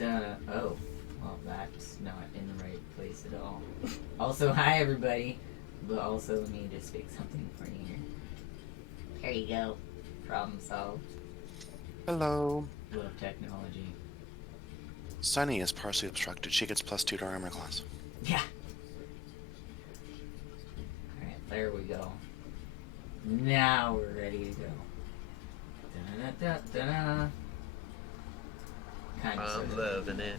Oh. Well, that's not in the right place at all. Also, hi everybody. But also, let me just fix something for you here. There you go. Problem solved. Hello. Love technology. Sunny is partially obstructed. She gets +2 to her armor class. Yeah. Alright, there we go. Now we're ready to go. Da-da-da-da-da. Kind of. I'm loving it.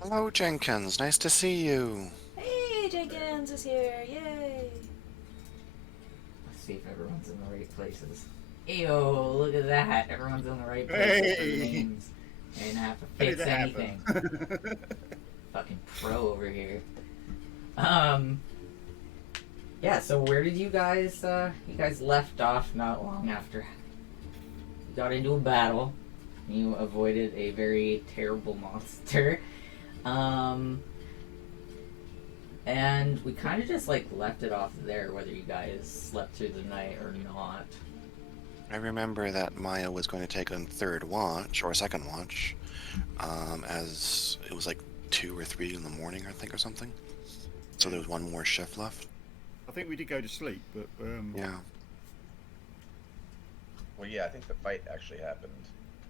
Hello, Jenkins. Nice to see you. Hey, Jenkins is here. Yay. Let's see if everyone's in the right places. Eyo, look at that. Everyone's in the right places for the names. I didn't have to fix anything. Fucking pro over here. Yeah, so where did you guys left off not long after you got into a battle. You avoided a very terrible monster. And we kind of just like left it off there, whether you guys slept through the night or not. I remember that Maya was going to take a third watch, or a second watch, as it was like 2 or 3 in the morning, I think, or something. So there was one more shift left. I think we did go to sleep, but Yeah. Well, yeah, I think the fight actually happened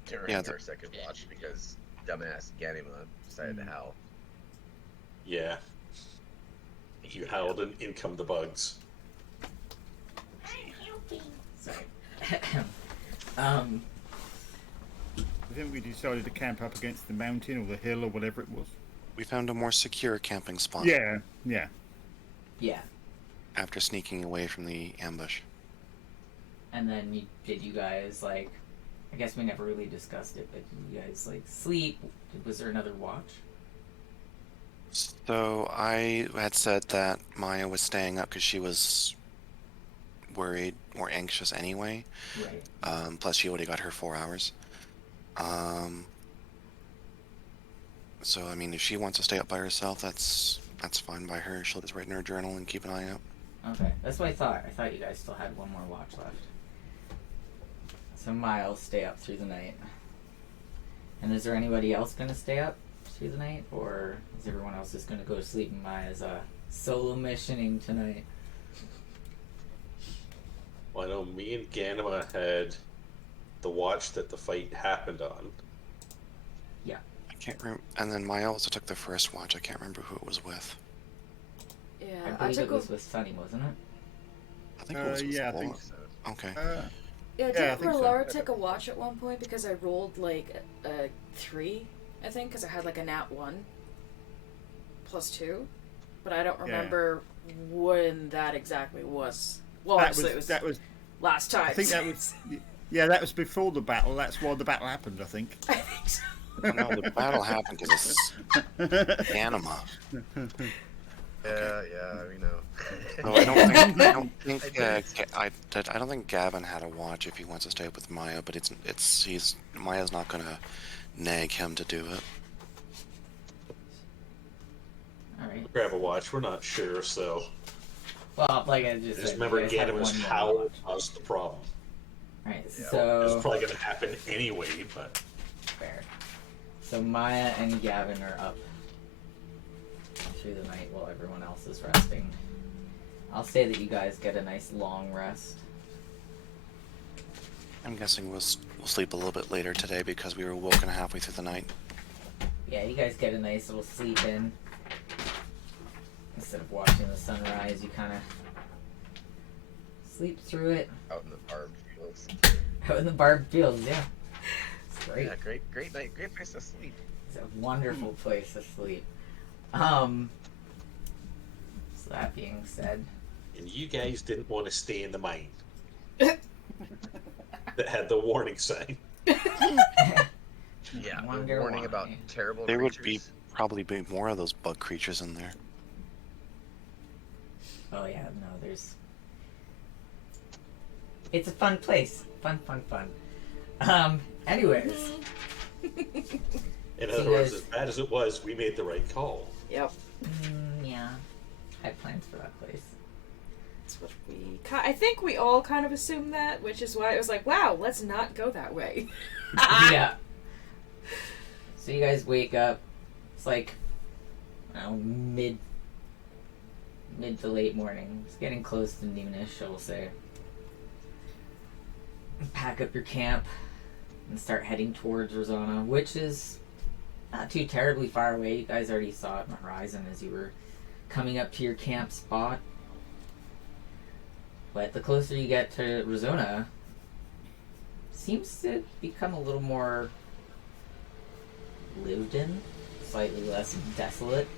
during our second watch because dumbass Ganima decided to howl. Yeah. You howled and in come the bugs. Sorry. I think we decided to camp up against the mountain or the hill or whatever it was. We found a more secure camping spot. Yeah. Yeah. After sneaking away from the ambush. And then did you guys, like, I guess we never really discussed it, but did you guys, like, sleep? Was there another watch? So I had said that Maya was staying up because she was worried or anxious anyway. Right. Plus she already got her 4 hours. So, I mean, if she wants to stay up by herself, that's fine by her. She'll just write in her journal and keep an eye out. Okay, that's what I thought. I thought you guys still had one more watch left. So Miles stay up through the night. And is there anybody else gonna stay up through the night, or is everyone else just gonna go to sleep and Maya's solo missioning tonight? Well, I know me and Ganima had the watch that the fight happened on. Yeah. I can't remember. And then Maya also took the first watch. I can't remember who it was with. Yeah, I believe it was with Sunny, wasn't it? I think it was with Yeah, I Laura. think so. Okay. Yeah, I didn't think so. Laura take a watch at one point because I rolled like a 3, I think, because I had like a nat 1 +2, but I don't remember when that exactly was. Well, obviously it was last time. I think that was. Yeah, that was before the battle. That's why the battle happened, I think. I think so. No, the battle happened because it's Anima. Yeah, we know. No, I don't think Gavin had a watch if he wants to stay up with Maya, but Maya's not gonna nag him to do it. Alright. Grab a watch, we're not sure, so. Well, like I just said, remember you guys had Ganima's one more howl watch. was the problem. Alright, Yeah, so... It was probably going to happen anyway, but... Fair. So Maya and Gavin are up through the night while everyone else is resting. I'll say that you guys get a nice long rest. I'm guessing we'll sleep a little bit later today because we were woken halfway through the night. Yeah, you guys get a nice little sleep in. Instead of watching the sunrise, you kind of sleep through it. Out in the barbed fields. Out in the barbed fields, yeah. It's great. Yeah, great night, great place to sleep. It's a wonderful place to sleep. So that being said, And you guys didn't want to stay in the mine. That had the warning sign. Yeah, the Wonder warning why. about terrible There creatures. would be probably be more of those bug creatures in there. oh yeah, no, there's. It's a fun place. Fun. Anyways. In So other you words, guys- as bad as it was, we made the right call. Yep. Yeah. I had plans for that place. That's what I think we all kind of assumed that, which is why it was like, wow, let's not go that way. Yeah. So you guys wake up. It's like, I don't know, mid to late morning. It's getting close to noonish, I will say. Pack up your camp and start heading towards Rosana, which is not too terribly far away. You guys already saw it on the horizon as you were coming up to your camp spot. But the closer you get to Rosana, seems to become a little more lived in, slightly less desolate.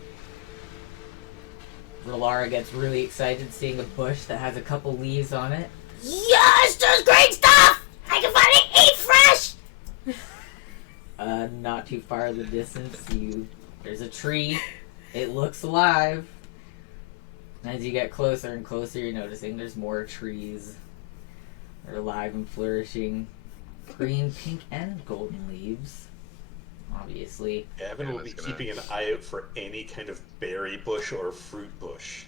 Rolara gets really excited seeing a bush that has a couple leaves on it. Yes, there's great stuff! I can finally eat fresh! Not too far in the distance, there's a tree. It looks alive. As you get closer and closer, you're noticing there's more trees. They're alive and flourishing. Green, pink, and golden leaves. Obviously. Evan will be keeping an eye out for any kind of berry bush or fruit bush.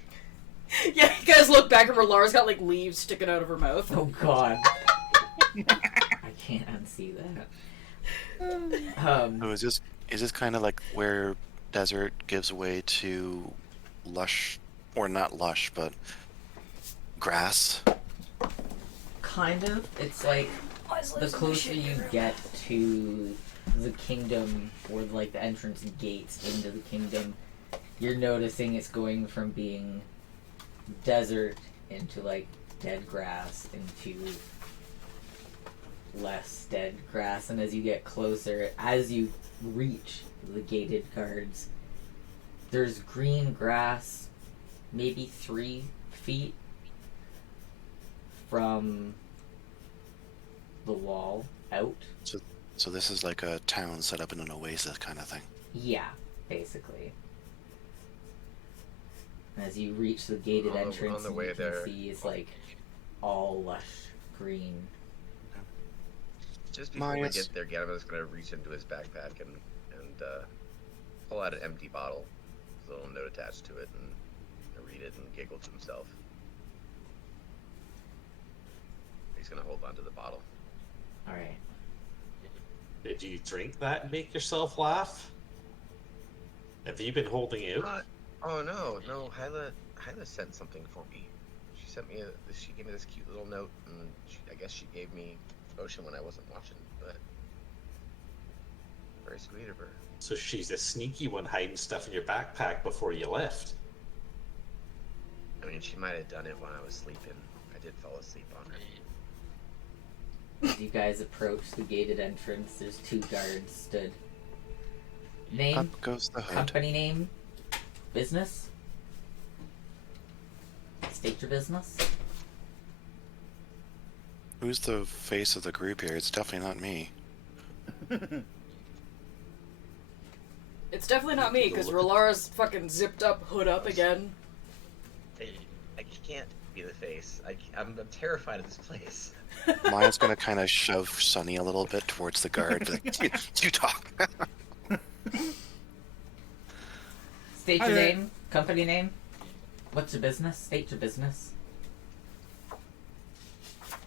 Yeah, you guys look back and Rolara's got like leaves sticking out of her mouth. Oh god. I can't unsee that. So is this kind of like where desert gives way to lush, or not lush, but grass? Kind of. It's like the closer you get to the kingdom, or like the entrance gates into the kingdom, you're noticing it's going from being desert into like dead grass into less dead grass, and as you get closer, as you reach the gated guards, there's green grass maybe 3 feet from the wall out. So this is like a town set up in an oasis kind of thing. Yeah, basically. As you reach the gated entrance, on the way you can there. see it's like all lush green. Just before we Myers. get there, Ganymede's gonna reach into his backpack and pull out an empty bottle with a little note attached to it and read it and giggle to himself. He's gonna hold on to the bottle. Alright. Did you drink that and make yourself laugh? Have you been holding out? Oh no, Hyla sent something for me. She gave me this cute little note, and I guess she gave me potion when I wasn't watching, but very sweet of her. So she's a sneaky one hiding stuff in your backpack before you left. I mean, she might have done it when I was sleeping. I did fall asleep on her. As you guys approach the gated entrance, there's 2 guards stood. Name? Up goes the hood. Company name? Business? State your business? Who's the face of the group here? It's definitely not me. It's definitely not me, because Rolara's fucking zipped up, hood up again. I can't be the face. I'm terrified of this place. Maya's gonna kind of shove Sunny a little bit towards the guard. Like, you talk. State your name? Company name? What's your business? State your business.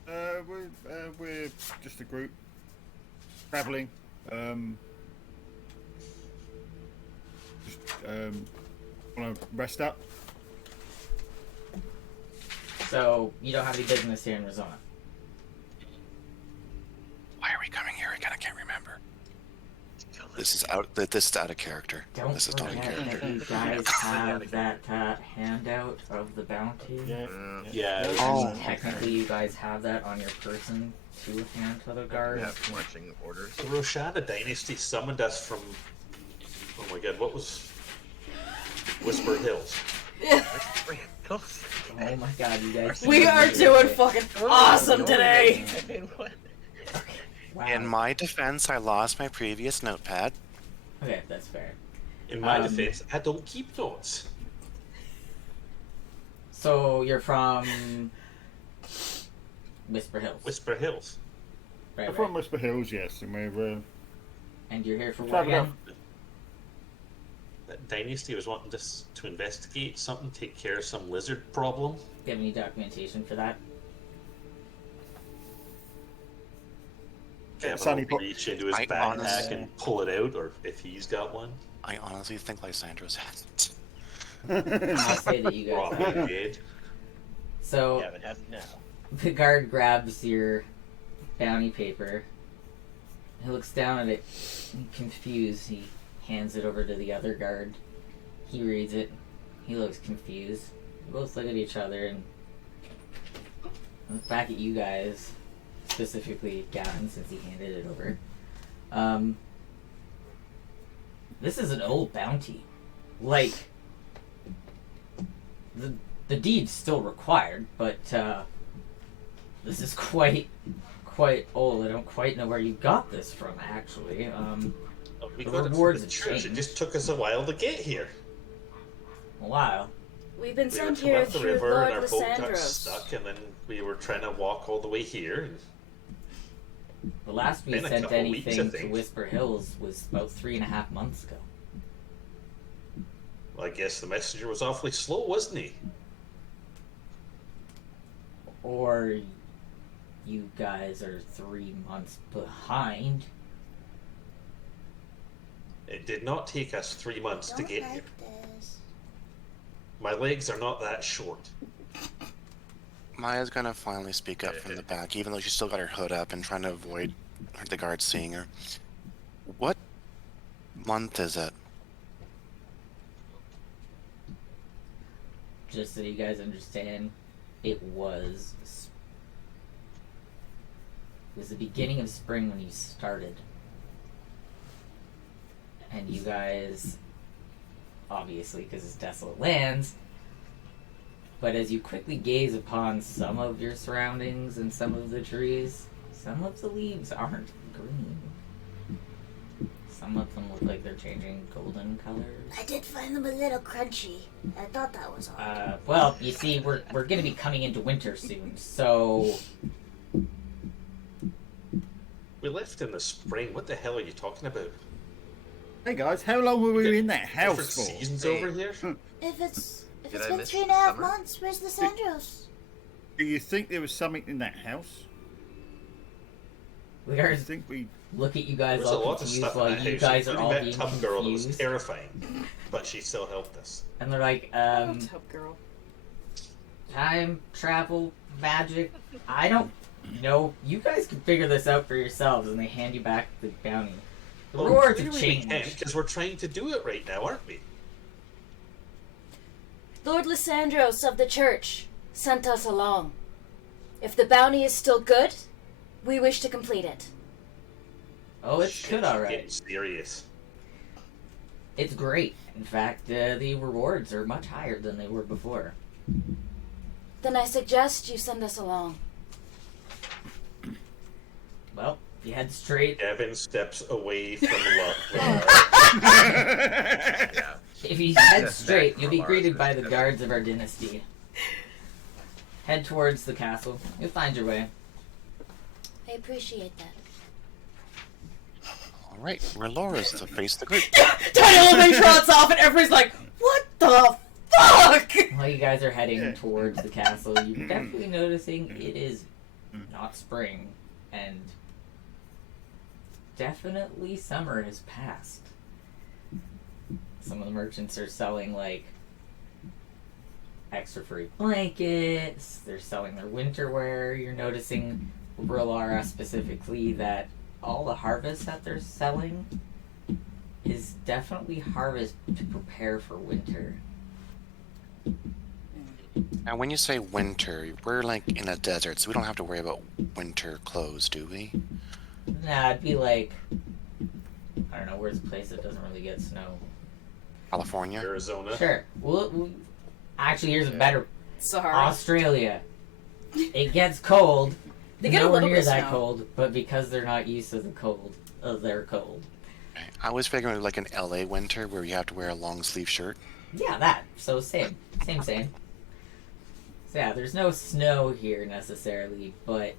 We're just a group traveling. Want to rest up? So, you don't have any business here in Rosana? Why are we coming here again? I can't remember. This is out of character. Don't This is not in forget character. that you guys have that handout of the bounty. Yeah. Oh. Technically, you guys have that on your person to hand to the guards. Yeah, marching orders. The Roshana dynasty summoned us from... Oh my god, what was... Whisper Hills. Oh my god, you guys. We are doing fucking awesome today! I mean, what? Wow. In my defense, I lost my previous notepad. Okay, that's fair. In my defense, I don't keep notes. So, you're from Whisper Hills. Whisper Hills. Right, We're from right. Whisper Hills, yes, and we're And you're here for what traveling again? up. Dynasty was wanting us to investigate something, take care of some lizard problem. Do you have any documentation for that? Kevin will reach into his backpack and pull it out, or if he's got one. I honestly think Lysandro's has it. I'll say that you guys Probably did. So, Yeah, but now. the guard grabs your bounty paper. He looks down at it, confused. He hands it over to the other guard. He reads it. He looks confused. They both look at each other and look back at you guys, specifically Gavin, since he handed it over. This is an old bounty. Like, the deed's still required, but this is quite old. I don't quite know where you got this from, actually. We The got it rewards from the have church. changed. It just took us a while to get here. A while. We've been We were sent coming here up the through river Lord and our boat got Lysandros. stuck, and then we were trying to walk all the way here. And The last we Been a sent couple weeks, I anything to think. Whisper Hills was about 3.5 months ago. well, I guess the messenger was awfully slow, wasn't he? Or you guys are 3 months behind. It did not take us 3 months to Don't get like here. this. My legs are not that short. Maya's gonna finally speak up from the back, even though she's still got her hood up and trying to avoid the guards seeing her. What month is it? Just so you guys understand, it was the beginning of spring when you started. And you guys, obviously, because it's desolate lands, but as you quickly gaze upon some of your surroundings and some of the trees, some of the leaves aren't green. Some of them look like they're changing golden colors. I did find them a little crunchy. I thought that was odd. Well, you see, we're gonna be coming into winter soon, so We left in the spring. What the hell are you talking about? Hey guys, how long were we in that Different house for? seasons Hey. over here? If it's Did been I miss 3.5 summer? months, where's the Sandros? Do you think there was something in that house? we I are think we. look at you guys There's a all lot of confused stuff in while that you house. guys are including all that being tub girl that was confused. terrifying, but she still helped us. And they're like, Oh, tub girl. time, travel, magic. I don't know. You guys can figure this out for yourselves, and they hand you back the bounty. The rewards have changed. Because we're trying to do it right now, aren't we? Lord Lysandros of the church sent us along. If the bounty is still good, we wish to complete it. Oh, it's Shit, good, you're alright. getting serious. It's great. In fact, the rewards are much higher than they were before. Then I suggest you send us along. Well, you head straight. Gavin steps away from luck. Yeah. If you head That's straight, back you'll be from greeted ours, by the but- guards of our dynasty. Head towards the castle. You'll find your way. I appreciate that. Alright, Relora's to face the group. Tiny elevator trots off and everybody's like, what the fuck? While you guys are heading towards the castle, you're definitely noticing it is not spring, and definitely summer has passed. Some of the merchants are selling, like, extra free blankets, they're selling their winter wear. You're noticing, Relara specifically, that all the harvest that they're selling is definitely harvest to prepare for winter. Now, when you say winter, we're like in a desert, so we don't have to worry about winter clothes, do we? Nah, it'd be like, I don't know, where's a place that doesn't really get snow? California? Arizona. Sure. Actually, here's a better. Sahara. Australia. It gets cold. They get a Nowhere little near bit of that snow. cold, but because they're not used to the cold, they're cold. I was figuring like an LA winter where you have to wear a long sleeve shirt. Yeah, that. So same. So yeah, there's no snow here necessarily, but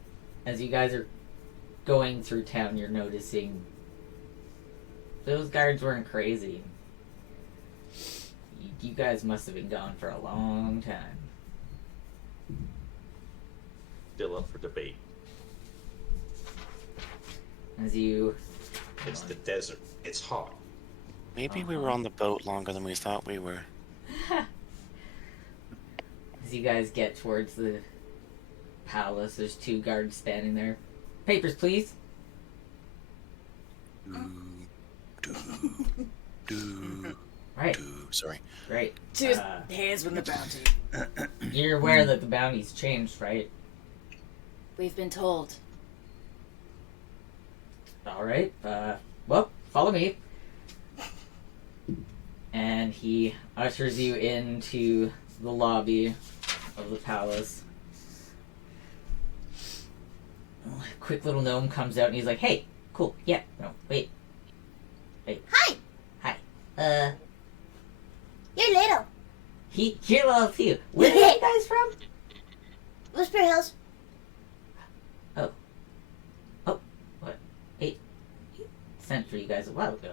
as you guys are going through town, you're noticing those guards weren't crazy. You guys must have been gone for a long time. Still up for debate. As you... It's the desert. It's hot. Maybe we were on the boat longer than we thought we were. As you guys get towards the palace, there's 2 guards standing there. Papers, please. Right. Sorry. Great. Just hands with the bounty. You're aware that the bounty's changed, right? We've been told. Alright. Well, follow me. And he ushers you into the lobby of the palace. A quick little gnome comes out and he's like, hey, cool, yeah, no, wait. Hi! Hi. You're little. You're little too. Where are you guys from? Whisper Hills. What? Hey, he sent for you guys a while ago.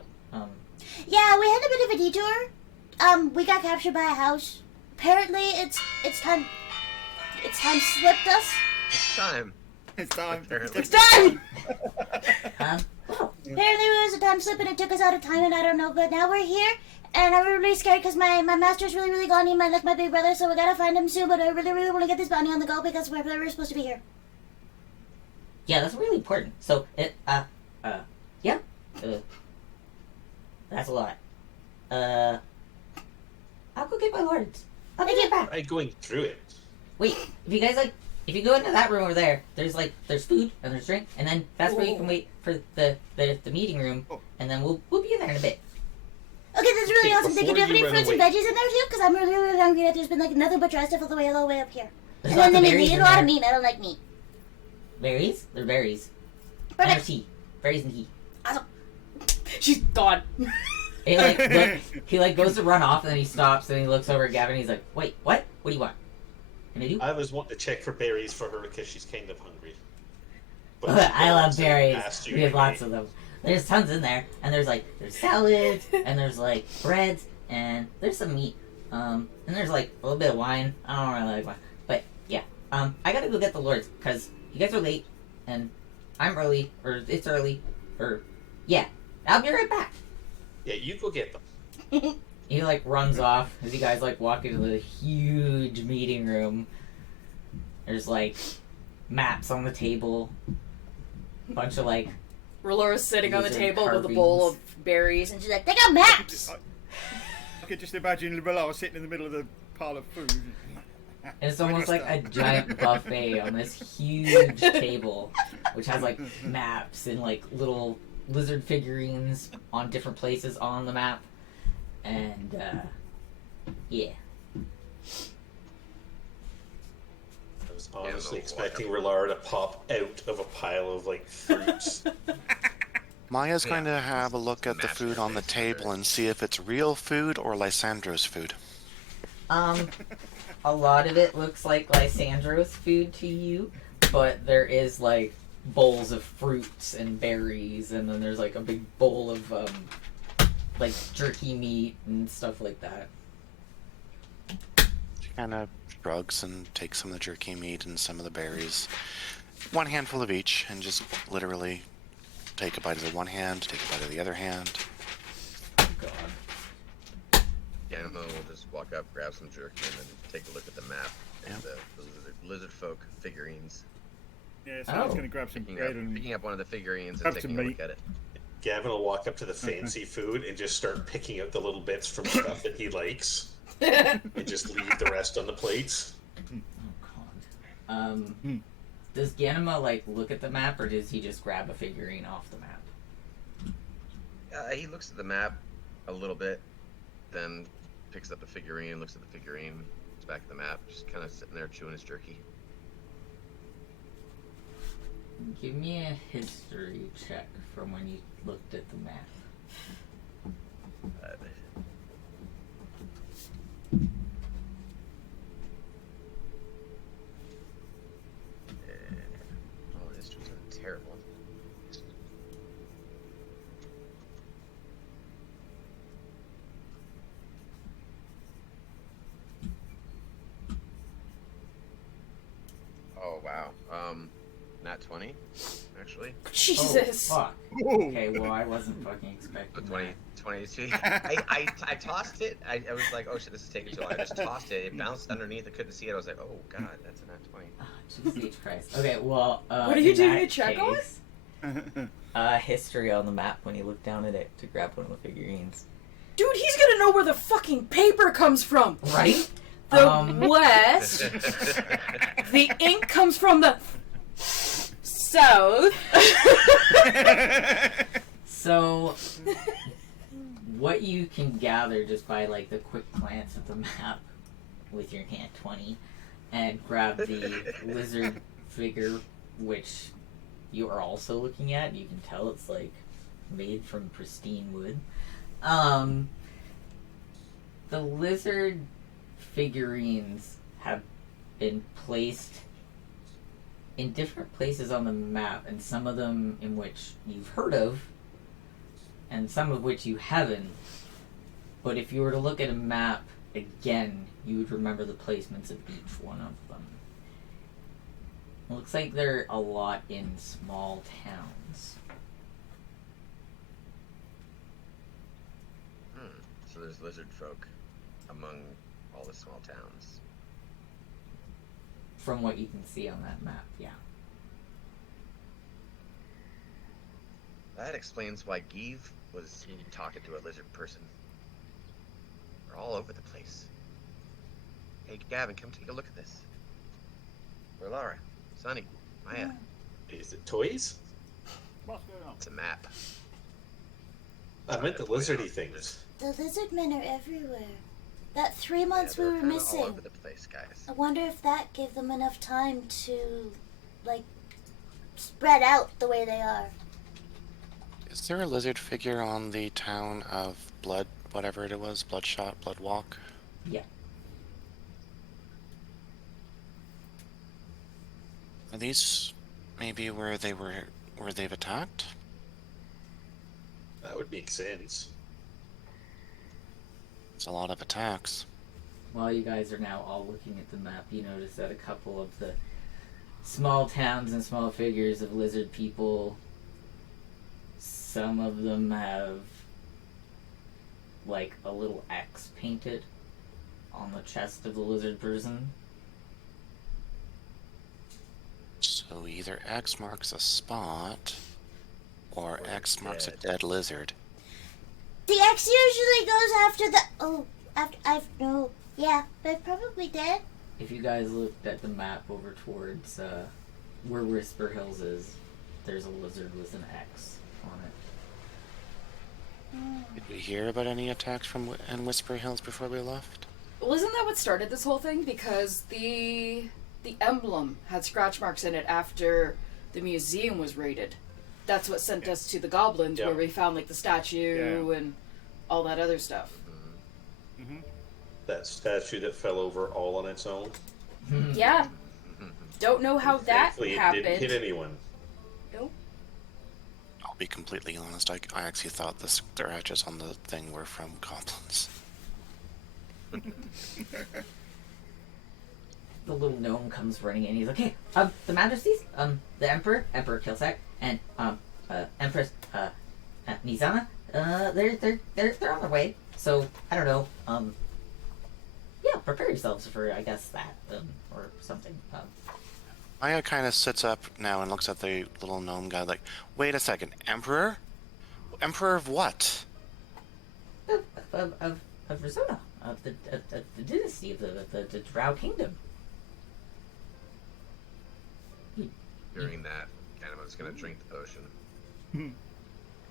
Yeah, we had a bit of a detour. We got captured by a house. Apparently, it's time. It's time slipped us. It's time. It's time. Apparently. It's time. Well, Apparently, it was a time slip and it took us out of time, and I don't know. But now we're here, and I'm really scared because my master's really gone. He might like my big brother, so we gotta find him soon. But I really want to get this bounty on the go because we're supposed to be here. yeah, that's really important. So, yeah. That's a lot. I'll go get my lords. I'll be right back. Try going through it. Wait, if you guys if you go into that room over there, there's food and there's drink, and then that's where you can wait for the meeting room, and then we'll be in there in a bit. Okay, that's really Okay, awesome. Thank you. Do you have before any you fruits and run veggies in there too? Because I'm really hungry. There's been nothing but dry stuff all the way up here. There's And then lots they of make berries me eat in a lot there. of meat. I don't like meat. Berries? They're berries. And Perfect. tea. Berries and tea. She's gone. He he goes to run off, and then he stops, and he looks over at Gavin, and he's like, wait, what? What do you want? Can I do? I was wanting to check for berries for her because she's kind of hungry. I love she berries. asked you We have anyway. lots of them. There's tons in there, and there's salads, and there's breads, and there's some meat, and there's a little bit of wine. I don't really like wine, but yeah. I gotta go get the lords because you guys are late, and I'm early, or it's early, or yeah. I'll be right back. Yeah, you go get them. He runs off as you guys walk into the huge meeting room. There's maps on the table, a bunch of Relora's sitting on the Lizard table with a bowl carvings. of berries, And she's like, they got maps. I could just imagine Below sitting in the middle of the pile of food. and it's almost Where like do a giant buffet on this huge table, which has maps and little lizard figurines on different places on the map, and yeah. I was honestly no, expecting Relara to pop out of a pile of fruits. Maya's going to have a look at the food on the table and see if it's real food or Lysandro's food. A lot of it looks like Lysandro's food to you, but there is bowls of fruits and berries, and then there's a big bowl of jerky meat and stuff like that. She kind of shrugs and takes some of the jerky meat and some of the berries. One handful of each, and just literally take a bite of the one hand, take a bite of the other hand. Oh god. Yeah, we'll just walk up, grab some jerky, and then take a look at the map and the lizard folk figurines. Yeah, so I was Oh. going to grab some bread and Picking up one of the figurines Grab and some taking a meat. look at it. Gavin will walk up to the fancy food and just start picking out the little bits from stuff that he likes, and just leave the rest on the plates. Oh god. Does Ganima look at the map, or does he just grab a figurine off the map? He looks at the map a little bit, then picks up the figurine, looks at the figurine, looks back at the map, just kind of sitting there chewing his jerky. Give me a history check from when you looked at the map. Oh, history's terrible. Oh wow. Not 20, actually. Jesus. Oh, fuck. Okay, well, I wasn't fucking So expecting 20, 22. I tossed it. I was like, oh shit, this is taking too long. I just tossed it. It bounced underneath. I couldn't see it. I was like, oh god, that's a nat 20. that. Oh, Jesus Christ. Okay, well, What are you in doing that a check on? case, history on the map when you look down at it to grab one of the figurines. Dude, he's gonna know where the fucking paper comes from. Right? The west. The ink comes from the south. So, what you can gather just by, like, the quick glance at the map with your hand 20 and grab the lizard figure, which you are also looking at. You can tell it's, like, made from pristine wood. The lizard figurines have been placed in different places on the map, and some of them in which you've heard of, and some of which you haven't. But if you were to look at a map again, you would remember the placements of each one of them. It looks like they're a lot in small towns. So there's lizard folk among all the small towns. From what you can see on that map, yeah. That explains why Give was talking to a lizard person. They're all over the place. Hey, Gavin, come take a look at this. Or Laura, Sonny, Maya. Is it toys? What's going on? It's a map. I meant the lizardy things. The lizard men are everywhere. That 3 months Yeah, we they're were kinda missing. all over the place, guys. I wonder if that gave them enough time to, like, spread out the way they are. Is there a lizard figure on the town of Blood, whatever it was, Bloodshot, Bloodwalk? Yeah. Are these maybe where they've attacked? That would make sense. It's a lot of attacks. While you guys are now all looking at the map, you notice that a couple of the small towns and small figures of lizard people, some of them have like a little X painted on the chest of the lizard person. So either X marks a spot, or X it's marks a dead. dead lizard. The X usually goes after the. Oh, no. Yeah, they're probably dead. If you guys looked at the map over towards where Whisper Hills is, there's a lizard with an X on it. Did we hear about any attacks from in Whisper Hills before we left? Well, isn't that what started this whole thing? Because the emblem had scratch marks in it after the museum was raided. That's what sent us to the goblins, Yeah. where we found like the statue and all that other stuff. Mm-hmm. That statue that fell over all on its own. Yeah. Don't know how that Thankfully, happened. it didn't hit anyone. Nope. I'll be completely honest, I actually thought the scratches on the thing were from goblins. The little gnome comes running in. He's like, "Hey, the Majesties, the Emperor Kilsack, and Empress Nizana, they're on their way. So I don't know. Yeah, prepare yourselves for, I guess, that or something. Maya kind of sits up now and looks at the little gnome guy like, wait a second, Emperor? Emperor of what? Of Rizona, of the dynasty of the Drow Kingdom. During that, Anima's gonna drink the potion.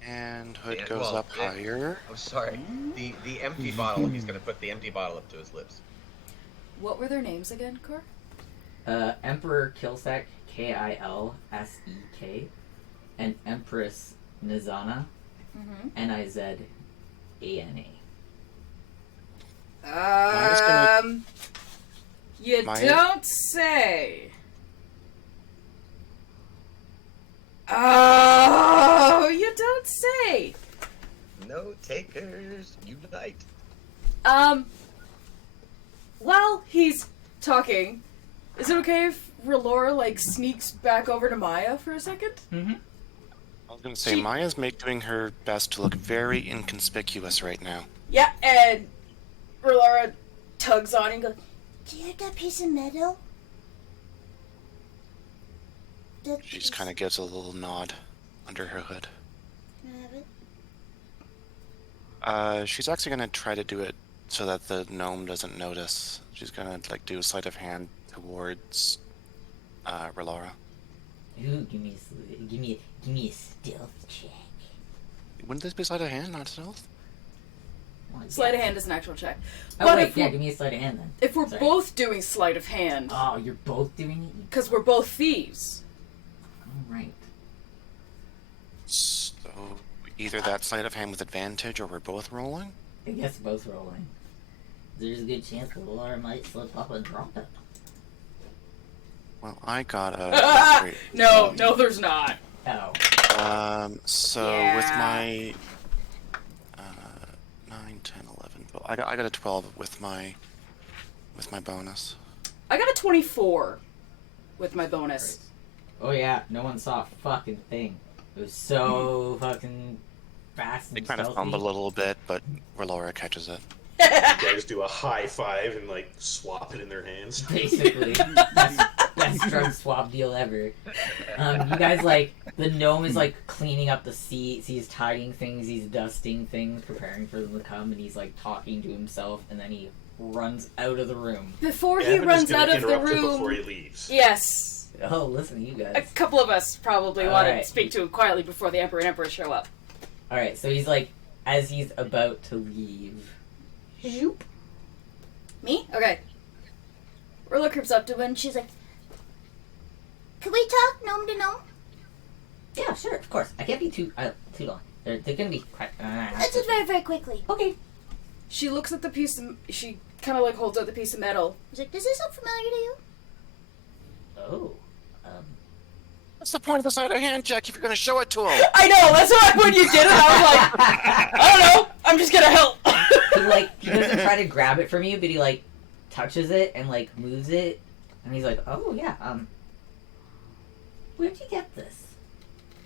And Hood Yeah, goes well, up higher. I'm sorry. The empty bottle. He's gonna put the empty bottle up to his lips. What were their names again, Cor? Emperor Kilsack, Kilsek, and Empress Nizana, Nizana. You Maya? don't say. Oh, you don't say. No takers, unite. While he's talking, is it okay if Relora, like, sneaks back over to Maya for a second. Mm-hmm. I was gonna say, Maya's doing her best to look very inconspicuous right now. Yeah, and Relora tugs on and goes, Do you have that piece of metal? She just kind of gives a little nod under her hood. Can I have it? She's actually gonna try to do it so that the gnome doesn't notice. She's gonna like do a sleight of hand towards Relora. Ooh, give me a stealth check. Wouldn't this be sleight of hand, not stealth? Well, sleight of yeah. hand is an actual check. Oh But wait, if yeah, we're- give me a sleight of hand then. If we're Sorry. both doing sleight of hand, Oh, you're both doing it? because we're both thieves. Alright. So either that sleight of hand with advantage, or we're both rolling. I guess both rolling. There's a good chance the Laura might slip up and drop it. Well, I got a. great No, roll. no, there's not. Oh. So Yeah. with my 9, 10, 11, 12, I got a 12 with my bonus. I got a 24 with my bonus. Oh yeah, no one saw a fucking thing. It was so fucking fast They and kind of stealthy. fumble a little bit, but Relora catches it. You guys do a high five and like swap it in their hands. Basically, best drug swap deal ever. You guys like the gnome is like cleaning up the seats. He's tidying things. He's dusting things, preparing for them to come, and he's like talking to himself. And then he runs out of the room. Before he Evan is runs gonna out of the interrupt him before he room, leaves. yes, Oh, listen, you a guys. couple of us probably All want to right. speak to him quietly before the Emperor and Empress show up. All right, so he's like, as he's about to leave. Zoop. Me? Okay. Rilla creeps up to him and she's like, Can we talk gnome to gnome? Yeah, sure, of course. I can't be too long. They're gonna be quite. Let's just very, very quickly. Okay. She looks at the piece of... She kind of like holds out the piece of metal. He's like, Does this look familiar to you? Oh. What's the point of the sleight of hand check if you're going to show it to him? I know, that's why when you did it, I was like, I don't know, I'm just gonna help. He doesn't try to grab it from you, but he like touches it and like moves it, and he's like, "Oh yeah, where'd you get this?"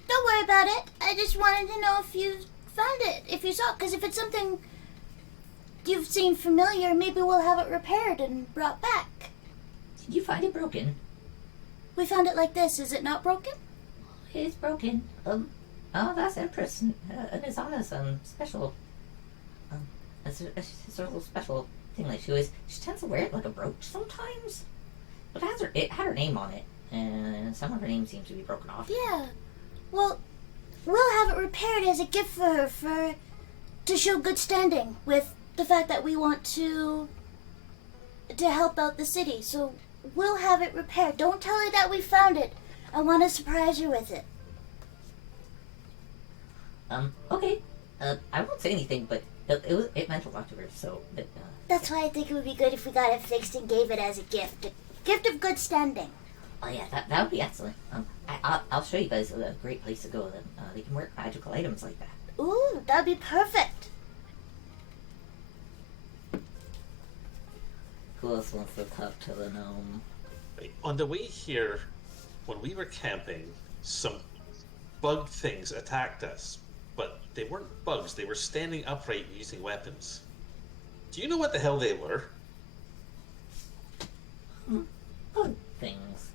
Don't worry about it. I just wanted to know if you found it, if you saw it, because if it's something you've seen familiar, maybe we'll have it repaired and brought back. Did you find it broken? We found it like this. Is it not broken? It's broken. Oh, that's Empress, and it's on us, special. It's a sort of special thing. Like she tends to wear it like a brooch sometimes, but it had her name on it, and some of her name seems to be broken off. Yeah. Well, we'll have it repaired as a gift for her, to show good standing with the fact that we want to help out the city. So we'll have it repaired. Don't tell her that we found it. I want to surprise her with it. Okay. I won't say anything, but it meant a lot to her. So, That's why I think it would be good if we got it fixed and gave it as a gift. A gift of good standing. oh yeah, that would be excellent. I'll show you guys a great place to go. That they can work magical items like that. Ooh, that'd be perfect. Who else wants to talk to the gnome? On the way here, when we were camping, some bug things attacked us. But they weren't bugs, they were standing upright using weapons. Do you know what the hell they were? Good things.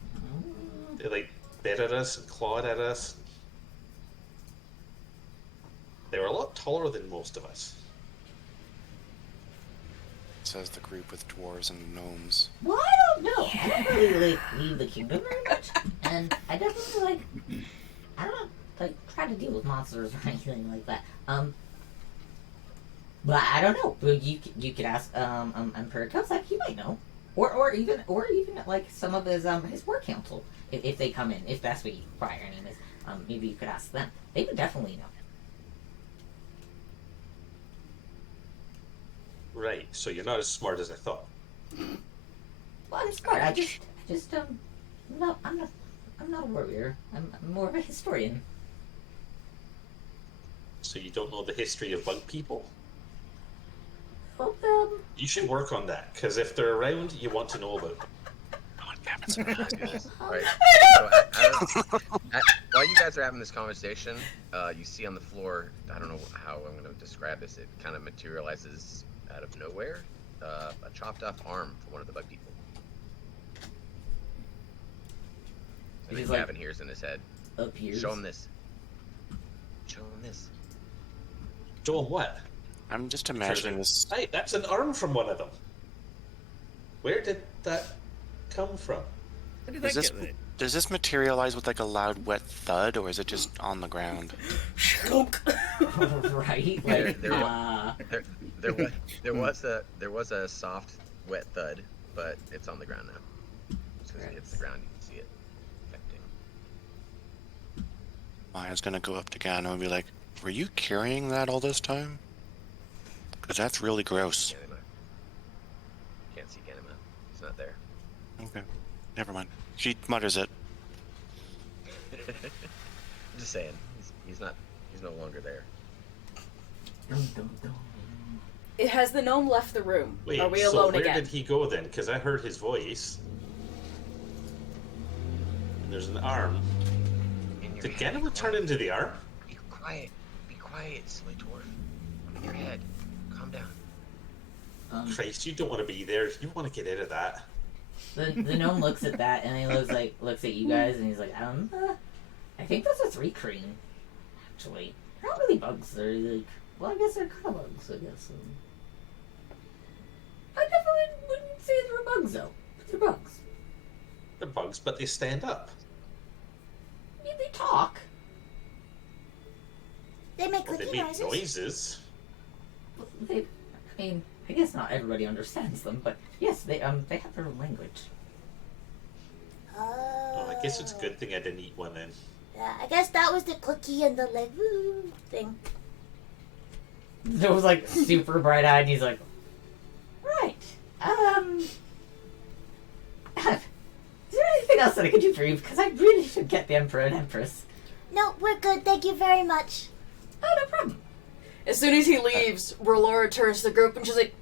They like bit at us and clawed at us. They were a lot taller than most of us. Says the group with dwarves and gnomes. Well, I don't know. I don't really like leave the kingdom very much, and I definitely I don't try to deal with monsters or anything like that. But I don't know. Well, you could ask Emperor Kozak. He might know, or even like some of his work council if they come in. If that's what you prior name is, maybe you could ask them. They would definitely know. Right, so you're not as smart as I thought. Well, I'm smart. I just no, I'm not a warrior. I'm more of a historian. So you don't know the history of bug people? Well, You should work on that, because if they're around, you want to know about them. Rabbits are not good. Alright. So while you guys are having this conversation, you see on the floor, I don't know how I'm going to describe this, it kind of materializes out of nowhere, a chopped off arm from one of the bug people. And He's then like- Gavin hears in his head, Appears. show him this. Show him this. Show him what? I'm just imagining this. Hey, that's an arm from one of them. Where did that come from? How did Does that this, get there? does this materialize with like a loud wet thud, or is it just on the ground? Right? There- Like, there- There was a soft, wet thud, but it's on the ground now. As soon as it hits the ground, you can see it affecting. Maya's gonna go up to Gano and be like, "Were you carrying that all this time? Because that's really gross." Ganima. Can't see Ganima. It's not there. Okay, never mind. She mutters it. I'm just saying, he's no longer there. dum, dum, dum. It has the gnome left the room? Wait, Are we so alone where again? did he go then? Because I heard his voice. And there's an arm. In your Did head, Ganima turn into the arm? Be quiet, silly dwarf. I'm in your head. Calm down. Christ, you don't want to be there. You want to get out of that. The gnome looks at that and he looks at you guys and he's like, I think those are 3 crane. Actually, they're not really bugs. They're like, well, I guess they're kind of bugs. I guess. I definitely wouldn't say they're bugs though. But they're bugs. They're bugs, but they stand up. Yeah, they talk. They make Well, they clicky make noises. noises. I mean, I guess not everybody understands them, but yes, they have their own language. Oh, I guess it's a good thing I didn't eat one then. Yeah, I guess that was the cookie and the like woo thing. It was like super bright eyed, and he's like, right. Is there anything else that I could do for you? Because I really should get the Emperor and Empress. No, we're good. Thank you very much. Oh, no problem. As soon as he leaves, Rolora turns to the group and she's like,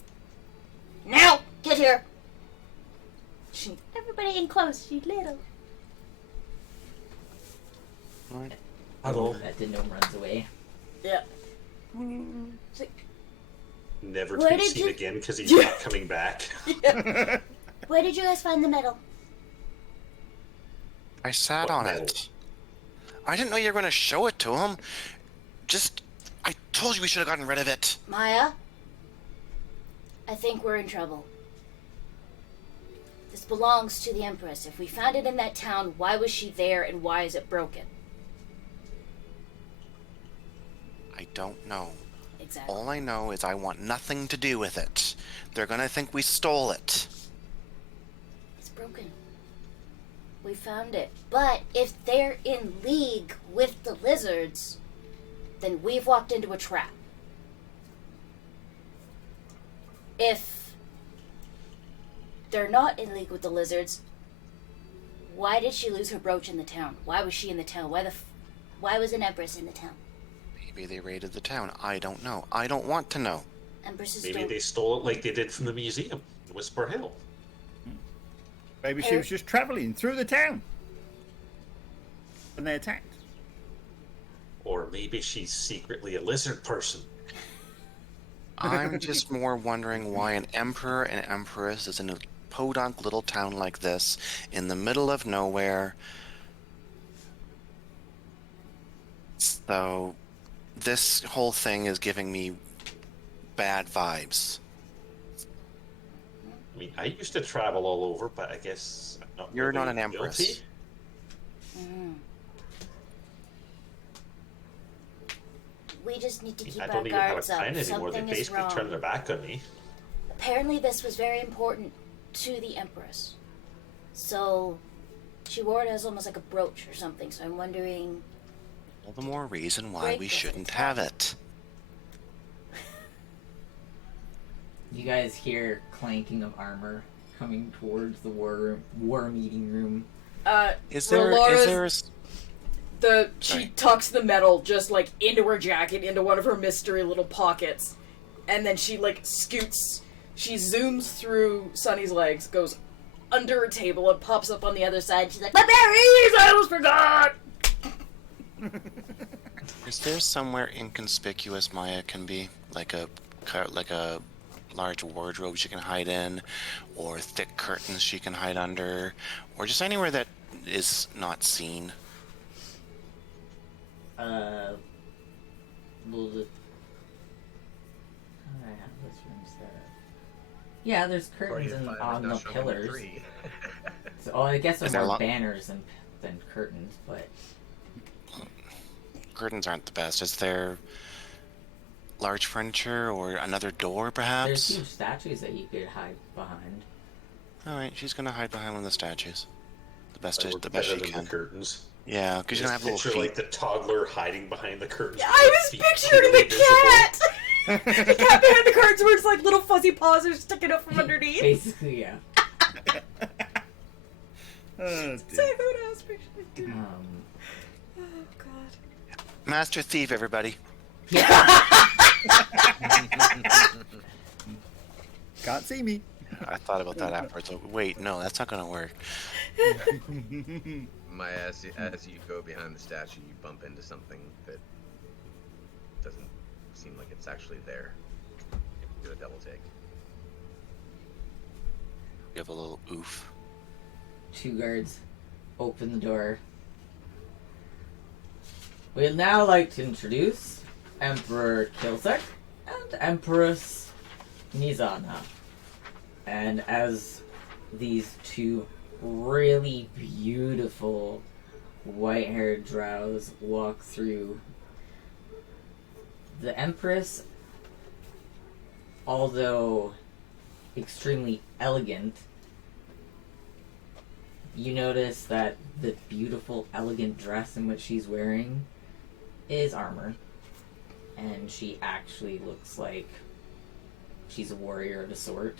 Now, get here. she, Everybody in close. She's little. Hello. That the gnome runs away. yeah. Never to Where be did seen you- again because he's not coming back. Where did you guys find the medal? I sat What on medal? it. I didn't know you were going to show it to him. I told you we should have gotten rid of it. Maya, I think we're in trouble. This belongs to the Empress. If we found it in that town, why was she there and why is it broken? I don't know. Exactly. All I know is I want nothing to do with it. They're going to think we stole it. It's broken. We found it. But if they're in league with the lizards, then we've walked into a trap. If they're not in league with the lizards, why did she lose her brooch in the town? Why was she in the town? Why was an Empress in the town? Maybe they raided the town. I don't know. I don't want to know. Empresses Maybe don't. they stole it like they did from the museum in Whisper Hill. Maybe she was just travelling through the town. And they attacked. Or maybe she's secretly a lizard person. I'm just more wondering why an emperor and empress is in a podunk little town like this, in the middle of nowhere. So, this whole thing is giving me bad vibes. I mean, I used to travel all over, but I guess I'm not You're not really an empress. guilty. We just need to keep I our don't even have a guards up. plan anymore. They Something is basically turned their wrong. back on me. Apparently, this was very important to the Empress. So, she wore it as almost like a brooch or something. So I'm wondering. All the more reason why Break we this shouldn't attack. have it. You guys hear clanking of armor coming towards the war meeting room. Is there Rolora's- she Sorry. tucks the metal just like into her jacket, into one of her mystery little pockets, and then she like scoots. She zooms through Sunny's legs, goes under a table and pops up on the other side. She's like, "My berries! I almost forgot!" Is there somewhere inconspicuous Maya can be? Like a large wardrobe she can hide in, or thick curtains she can hide under, or just anywhere that is not seen? Well, how do I have this room set up? Yeah, there's curtains on the pillars. So, I guess Is there there more lo- banners than curtains, but Curtains aren't the best. Is there large furniture or another door, there's perhaps? huge statues that you could hide behind. All right, she's gonna hide behind one of the statues. The best That worked the best better she than can. the curtains. Yeah, because you're gonna Just have little picture feet. like the toddler hiding behind the curtains. Yeah, with I their was feet picturing clearly the visible. cat! The cat behind the curtains where it's like little fuzzy paws are sticking up from underneath. Basically, yeah. Oh, Exactly dear. what I was picturing too. Oh, God. Master thief, everybody. Can't see me. I thought about that afterwards. So, wait, no, that's not gonna work. Maya, as you go behind the statue, you bump into something that doesn't seem like it's actually there. Do a double take. You have a little oof. 2 guards open the door. We'd now like to introduce Emperor Kilsek and Empress Nizana. And as these 2 really beautiful white-haired drows walk through, the Empress, although extremely elegant, you notice that the beautiful, elegant dress in which she's wearing is armor. And she actually looks like she's a warrior of a sort.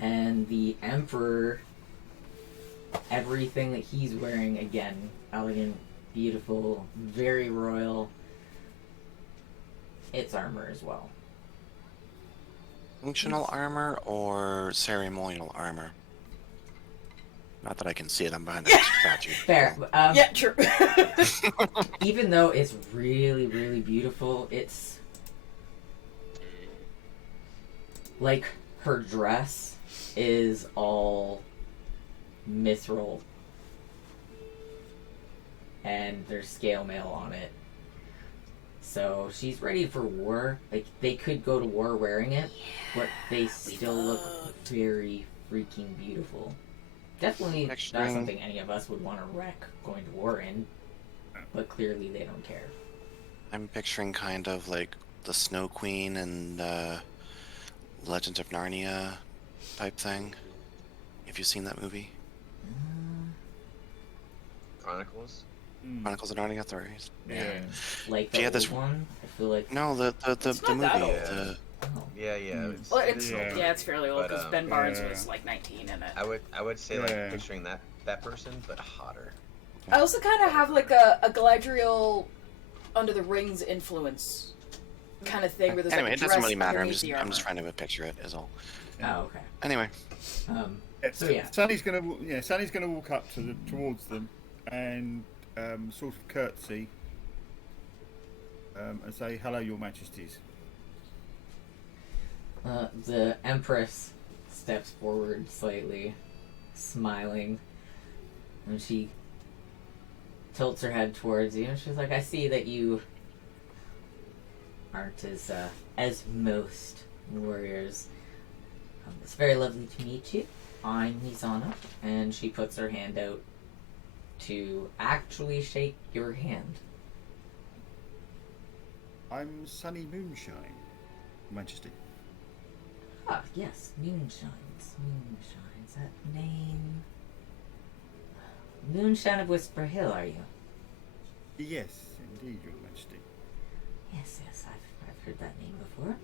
And the Emperor, everything that he's wearing, again, elegant, beautiful, very royal. It's armor as well. Functional armor or ceremonial armor? Not that I can see it. I'm behind a statue. Fair. Yeah, true. Even though it's really, really beautiful, it's like her dress is all mithril and there's scale mail on it. So she's ready for war. Like, they could go to war wearing it, but they still look very freaking beautiful. Definitely not Picturing- something any of us would want to wreck going to war in, but clearly they don't care. I'm picturing kind of like the Snow Queen and Legends of Narnia type thing. Have you seen that movie? Chronicles? Chronicles of Narnia? Sorry. Yeah. Like She the had old this- one, I feel like. No, the It's movie. not that old. The, Oh. Yeah, Well, it's Yeah. yeah, it's fairly old But, because Ben Barnes yeah. was like 19 in it. I would say Yeah. like picturing that person, but hotter. I also kind of have like a Galadriel under the rings influence kind of thing where there's anyway, like it a doesn't dress really matter. I'm underneath just the I'm just armor. trying to picture it. Is all. Oh, okay. Anyway, So yeah. Sonny's gonna walk up towards them and sort of curtsy and say, "Hello, Your Majesties." The Empress steps forward slightly, smiling, and she tilts her head towards you, and she's like, "I see that you aren't as most warriors. It's very lovely to meet you. I'm Nizana," and she puts her hand out to actually shake your hand. I'm Sunny Moonshine, Your Majesty. Ah, yes, Moonshines. Moonshines. That name. Moonshine of Whisper Hill, are you? Yes, indeed, Your Majesty. Yes, I've heard that name before.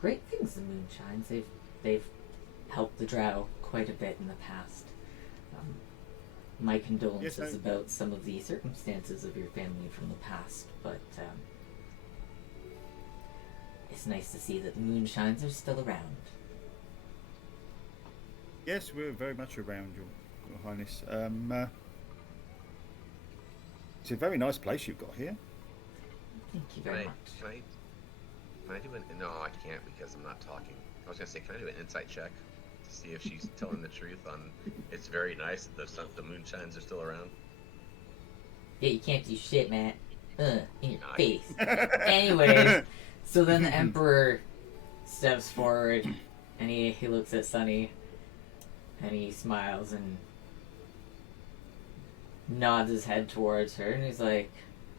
Great things, the Moonshines. They've helped the Drow quite a bit in the past. My condolences Yes, about some of the circumstances of your family from the past, but it's nice to see that the Moonshines are still around. Yes, we're very much around, Your Highness. It's a very nice place you've got here. Thank you Can very I, much. can I do an... No, I can't because I'm not talking. I was going to say, can I do an insight check to see if she's telling the truth on it's very nice that the moonshines are still around? Yeah, you can't do shit, man. In your Nice. face. Anyways, so then the Emperor steps forward and he looks at Sunny and he smiles and nods his head towards her and he's like,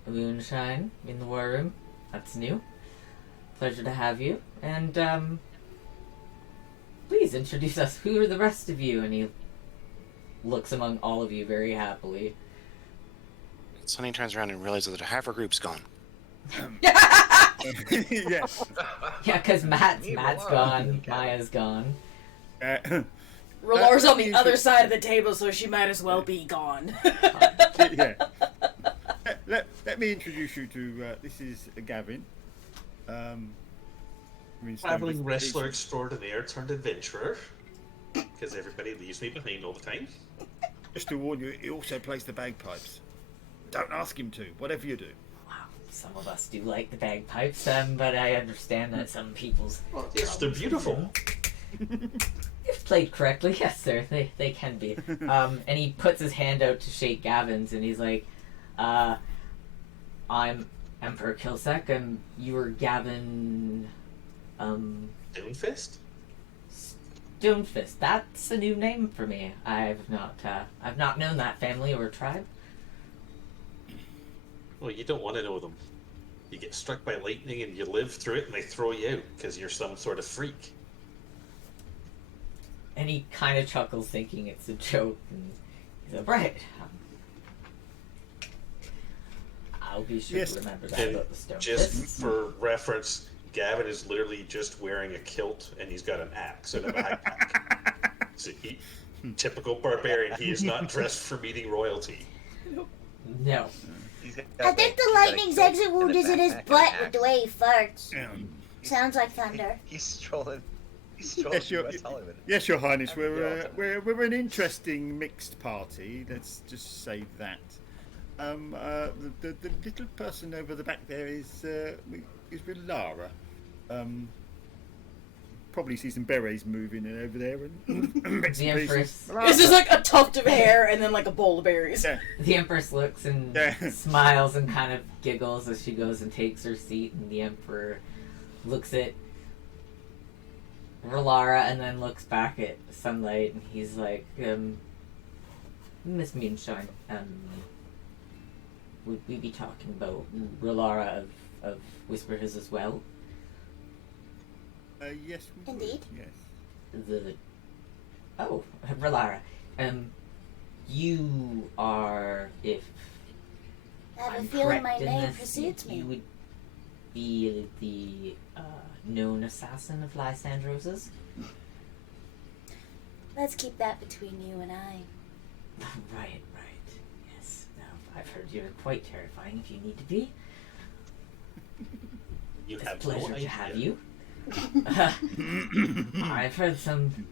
"Moonshine in the war room. That's new. Pleasure to have you. And please introduce us. Who are the rest of you?" And he looks among all of you very happily. Sunny turns around and realizes that half her group's gone. Yes. Yeah, because Matt's Me and gone, Laura. Maya's gone. Rolor's on the means other that- side of the table, so she might as well be gone. Yeah. Let me introduce you to. This is Gavin. Traveling wrestler extraordinaire turned adventurer. Because everybody leaves me behind all the time. Just to warn you, he also plays the bagpipes. Don't ask him to. Whatever you do. Wow, some of us do like the bagpipes, but I understand that some people's... Well, yes, they're beautiful. If played correctly, yes, sir, they can be. And he puts his hand out to shake Gavin's, and he's like, "I'm Emperor Kilsec, and you are Gavin, Doomfist? Stonefist. That's a new name for me. I've not known that family or tribe." Well, you don't want to know them. You get struck by lightning and you live through it and they throw you out because you're some sort of freak. And he kind of chuckles, thinking it's a joke, and he's like, "Right. I'll be sure Yes. to remember that And about the stone just fists." for reference, Gavin is literally just wearing a kilt and he's got an axe and a backpack. So typical barbarian, he is not dressed for meeting royalty. No. He's got I think the he's got a lightning's kilt exit and wound a is in his backpack and butt an with the axe. way he farts. Um, Sounds like thunder. He's strolling. He's strolling Yes, through you're- West Hollywood. yes, Your Highness. Having a good old time. We're an interesting mixed party. Let's just say that. The little person over the back there is with Lara. Probably see some berets moving over there and bits The and pieces. Empress, It's just like a tuft of hair and then like a bowl of berries. Yeah. the Empress looks and Yeah. smiles and kind of giggles as she goes and takes her seat, and the Emperor looks at Relara and then looks back at Sunlight, and he's like, "Miss Moonshine, would we be talking about Relara of Whispers as well?" Yes. we would, Indeed. Yes. Oh, Relara, you are, if I have a I'm feeling correct my in name this, precedes you me. would be the known assassin of Lysandros's. Let's keep that between you and I. Right. Yes. Now, I've heard you're quite terrifying if you need to be. You It's a have pleasure no to idea. have you. I've heard some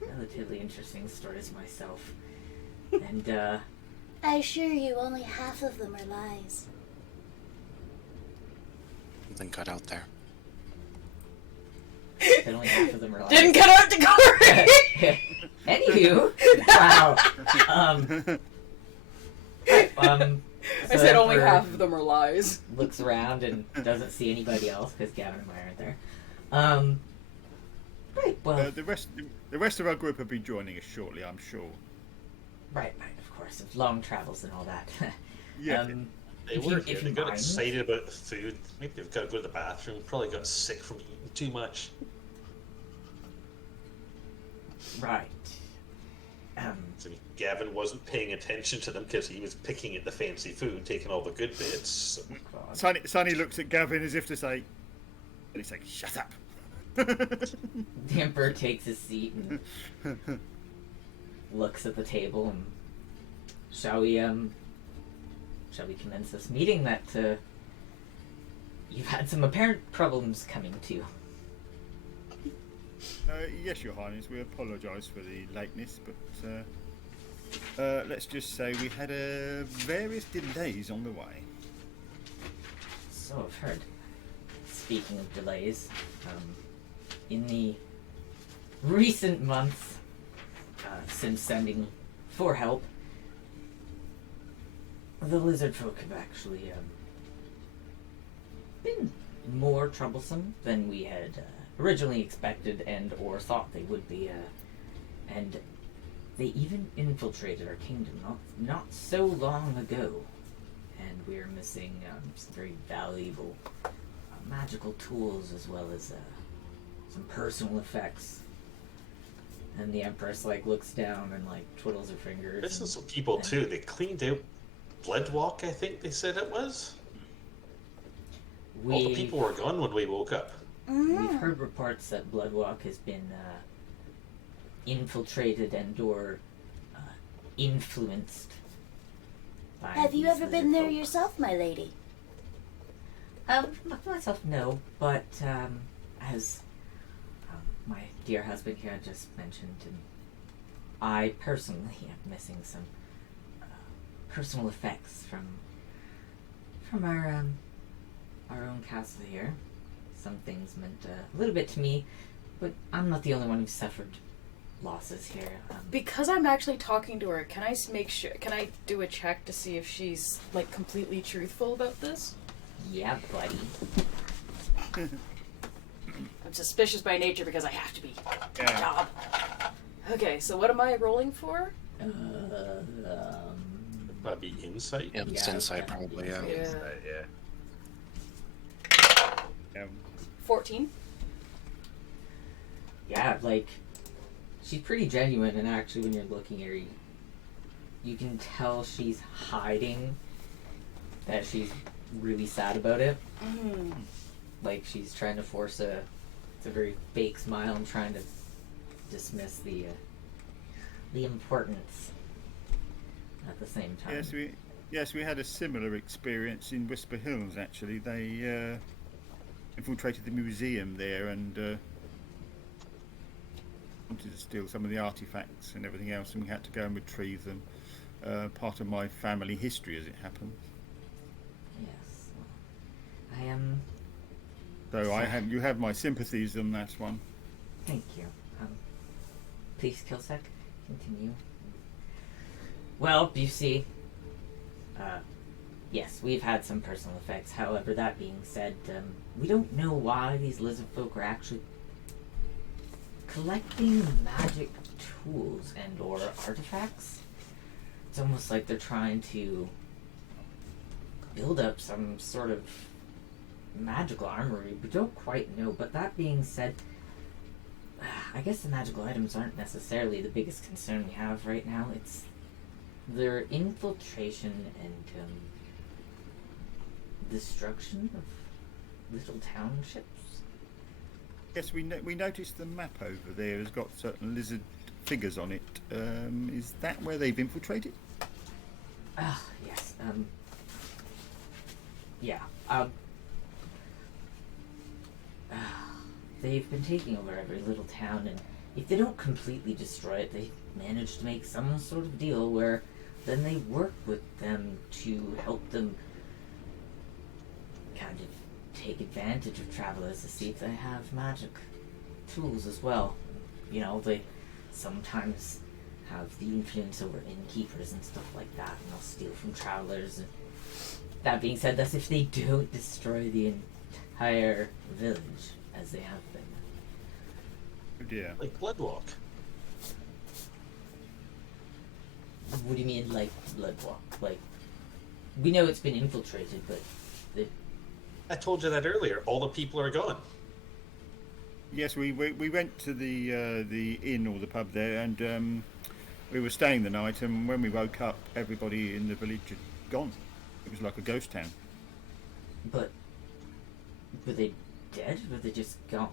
relatively interesting stories myself, and I assure you, only half of them are lies. Something cut out there. that only half of them are lies. Didn't cut out to Corey! Anywho, wow. I said only half of them are lies. Looks around and doesn't see anybody else because Gavin and I aren't there. Right. Well, The rest of our group will be joining us shortly, I'm sure. right. Of course, of long travels and all that. Yeah. They If you- were if here. you They got mind. excited about the food. Maybe they've got to go to the bathroom. Probably got sick from eating too much. Right. So Gavin wasn't paying attention to them because he was picking at the fancy food, taking all the good bits. So God. Sonny looks at Gavin as if to say, and he's like, "Shut up." The Emperor takes his seat and looks at the table and shall we commence this meeting that you've had some apparent problems coming to? Yes, Your Highness, we apologise for the lateness, but let's just say we had various delays on the way. So I've heard. Speaking of delays, in the recent months, since sending for help, the lizard folk have actually been more troublesome than we had originally expected and or thought they would be, and they even infiltrated our kingdom not so long ago, and we're missing some very valuable magical tools as well as some personal effects. And the Empress looks down and twiddles her fingers. Missing some people too. They cleaned out Bloodwalk, I think they said it was. All the people were gone when we woke up. We've heard reports that Bloodwalk has been infiltrated and or influenced by Have you these ever been lizard there folk. yourself, my lady? Myself, no, but as my dear husband here just mentioned, and I personally am missing some personal effects from our own castle here. Some things meant a little bit to me, but I'm not the only one who suffered losses here. Because I'm actually talking to her, can I make sure? Can I do a check to see if she's completely truthful about this? Yeah, buddy. I'm suspicious by nature because I have to be. Yeah. Job. Okay, so what am I rolling for? That'd be insight. Yeah, it's Yeah, insight yeah. probably, yeah. Yeah. Yeah. 14. Yeah, she's pretty genuine, and actually when you're looking at her, you can tell she's hiding that she's really sad about it. Mm. She's trying to force it's a very fake smile and trying to dismiss the importance at the same time. Yes, we had a similar experience in Whisper Hills. Actually, they infiltrated the museum there and wanted to steal some of the artifacts and everything else, and we had to go and retrieve them. Part of my family history, as it happens. Yes. I am. So you have my sympathies on that one. Thank you. Please, Kilsec, continue. Well, you see, yes, we've had some personal effects. However, that being said, we don't know why these lizard folk are actually collecting magic tools and or artifacts. It's almost like they're trying to build up some sort of magical armory. We don't quite know, but that being said, I guess the magical items aren't necessarily the biggest concern we have right now. It's their infiltration and destruction of little townships. Yes, we noticed the map over there has got certain lizard figures on it. Is that where they've infiltrated? Yes. Yeah. They've been taking over every little town, and if they don't completely destroy it, they manage to make some sort of deal where then they work with them to help them kind of take advantage of travelers to see if they have magic tools as well. They sometimes have the influence over innkeepers and stuff like that, and they'll steal from travelers. And that being said, that's if they don't destroy the entire village, as they have been. Oh dear. Like Bloodwalk. What do you mean, Bloodwalk? We know it's been infiltrated, but I told you that earlier. All the people are gone. Yes, we went to the inn or the pub there, and we were staying the night. And when we woke up, everybody in the village had gone. It was like a ghost town. But were they dead? Or were they just gone?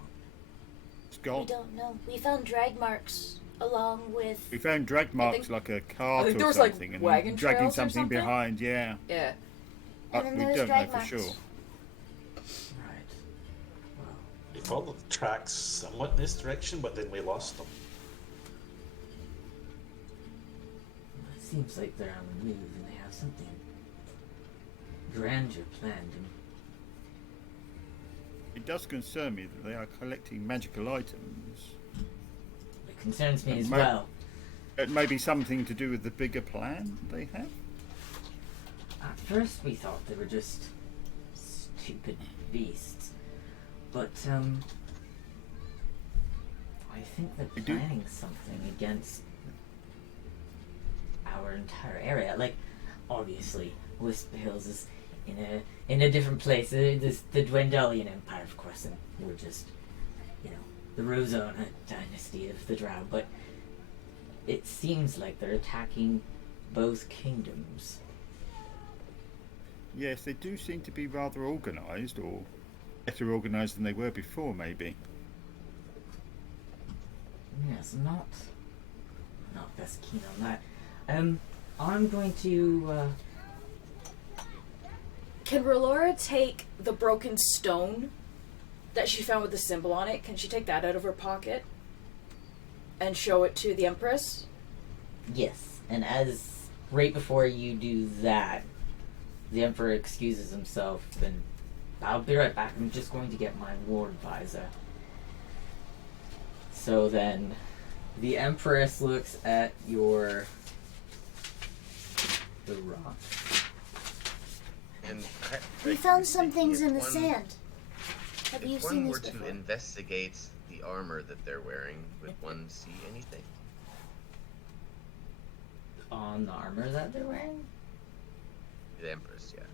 It's We gone. don't know. We found drag marks along with. We found drag marks like a cart think or there was, something, and wagon dragging trails or something something? behind. Yeah, Yeah. And then we there was don't know drag for marks. sure. Right. Well, We followed the tracks somewhat in this direction, but then we lost them. It seems like they're on the move and they have something grander planned. It does concern me that they are collecting magical items. It concerns me And as mo- well. It may be something to do with the bigger plan they have. At first we thought they were just stupid beasts. But, I think they're They do- planning something against our entire area. Like, obviously, Wisp Hills is in a different place. There's the Dwendalian Empire, of course, and we're just, the Rosona dynasty of the Drow. But it seems like they're attacking both kingdoms. Yes, they do seem to be rather organised, or better organised than they were before, maybe. Yes, not best keen on that. I'm going to, Can Relora take the broken stone that she found with the symbol on it? Can she take that out of her pocket and show it to the Empress? yes, and as right before you do that, the Emperor excuses himself, and I'll be right back. I'm just going to get my war advisor. So then, the Empress looks at the rock. And We found some if things in the one- sand. Have you If seen one were this to before? investigate the armor that they're wearing, would one see anything? On the armor that they're wearing? The Empress, yeah.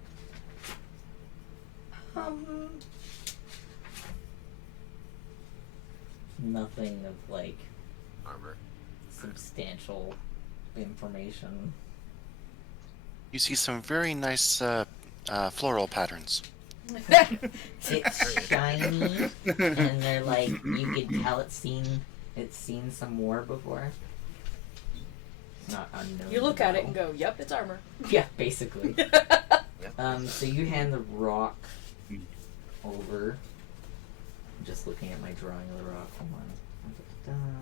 Nothing of, like, Armor. substantial information. You see some very nice floral patterns. It's shiny, and they're like, you can tell it's seen some war before. Not unknown. You look at it battle. and go, "Yep, it's armor." Yeah, basically. Yeah. So you hand the rock over. I'm just looking at my drawing of the rock. Hold on.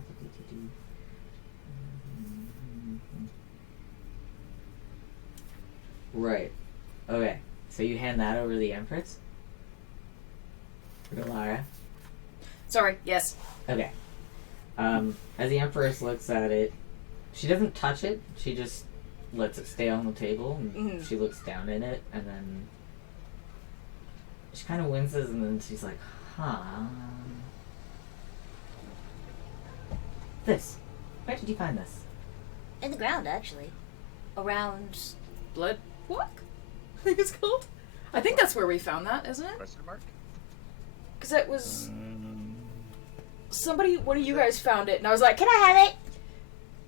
Right. Okay. So you hand that over to the Empress? Lara? Sorry. Yes. Okay. As the Empress looks at it, she doesn't touch it. She just lets it stay on the table, and Mhm. she looks down in it, and then she kind of winces, and then she's like, "Huh." This. Where did you find this? In the ground, actually. Around. Blood walk. I think it's called. I think that's where we found that, isn't it? Question mark? Because it was Um, somebody. One of you guys found it, and I was like, Can I have it?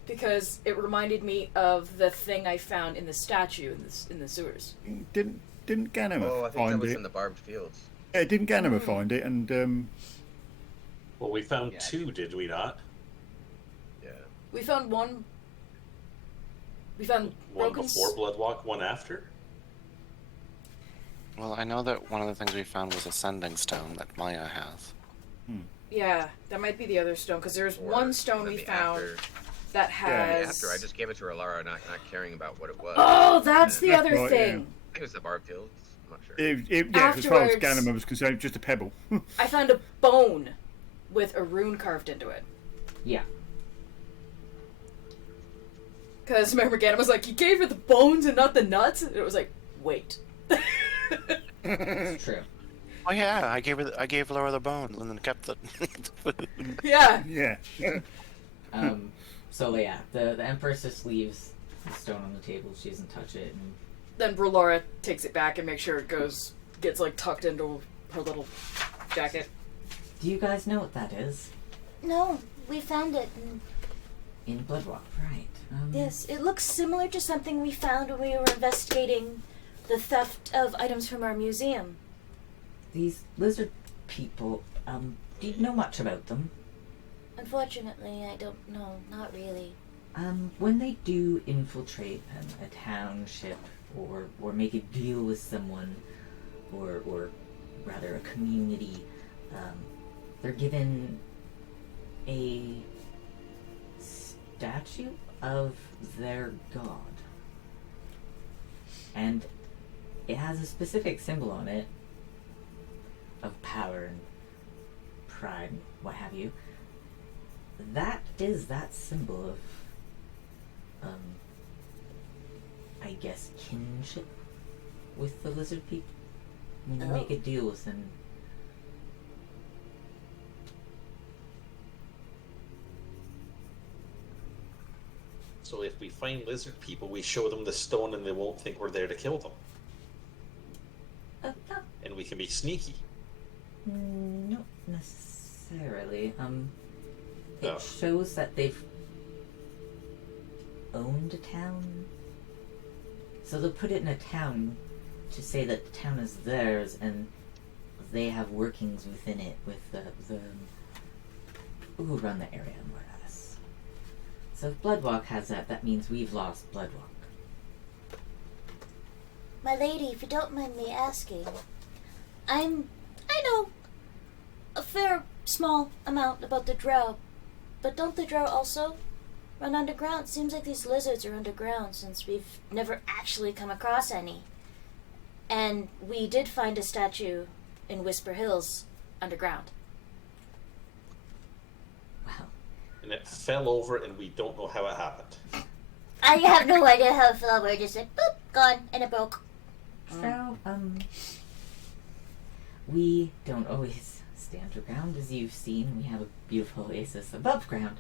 because it reminded me of the thing I found in the statue in the sewers. didn't Ganima Oh, I think that find was it? in the barbed fields. Yeah, didn't Ganima find it? And Well, we found Yeah. 2, did we not? Yeah. We found one. We found One broken. before Bloodwalk, one after? Well, I know that one of the things we found was a sending stone that Maya has. Yeah, that might be the other stone, because there's Or one stone then we the found After, that the has. after I just gave it to Alara, not caring about what it was. Oh, that's the I other Right, yeah. thing. think it was the barbed fields. I'm not sure. yeah, as far as Afterwards- Ganima was concerned, just a pebble. I found a bone with a rune carved into it. Yeah. Because remember, Ganon was like, "You gave her the bones and not the nuts," and it was like, "Wait." It's true. Oh yeah, I gave Laura the bone and then kept the. Yeah. yeah. So yeah, the Empress just leaves the stone on the table. She doesn't touch it, and Then Brulora takes it back and makes sure it gets like tucked into her little jacket. do you guys know what that is? No, we found it. And In Bloodwalk, right? yes, it looks similar to something we found when we were investigating the theft of items from our museum. These lizard people. Do you know much about them? Unfortunately, I don't know. Not really. When they do infiltrate a township or make a deal with someone, or rather a community, they're given a statue of their god. And it has a specific symbol on it of power and pride, and what have you. That is that symbol of, I guess, kinship with the lizard people. When you make a deal with them. So if we find lizard people, we show them the stone and they won't think we're there to kill them. No, And we can be sneaky. not necessarily. It Oh. shows that they've owned a town. So they'll put it in a town to say that the town is theirs, and they have workings within it with the who run the area more or less. So if Bloodwalk has that, that means we've lost Bloodwalk. My lady, if you don't mind me asking, I know a fair small amount about the drow, but don't the drow also run underground? Seems like these lizards are underground since we've never actually come across any. And we did find a statue in Whisper Hills underground. Wow. And it fell over and we don't know how it happened. I have no idea how it fell over. It just said, boop, gone, and it broke. So, we don't always stay underground, as you've seen. We have a beautiful oasis above ground.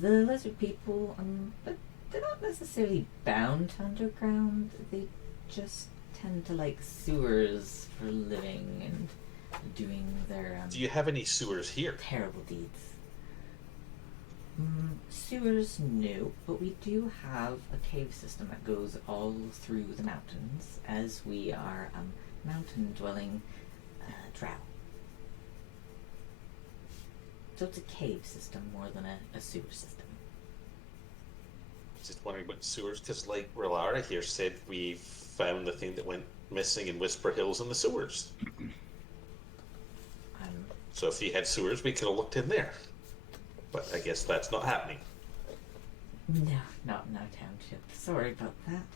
The lizard people, but they're not necessarily bound to underground. They just tend to like sewers for living and doing their Do you have any sewers here? terrible deeds. Sewers, no, but we do have a cave system that goes all through the mountains, as we are mountain-dwelling drow. So it's a cave system more than a sewer system. Just wondering about sewers, because like Relara here said, we found the thing that went missing in Whisper Hills in the sewers. So if he had sewers, we could have looked in there. But I guess that's not happening. No, not in our township. Sorry about that.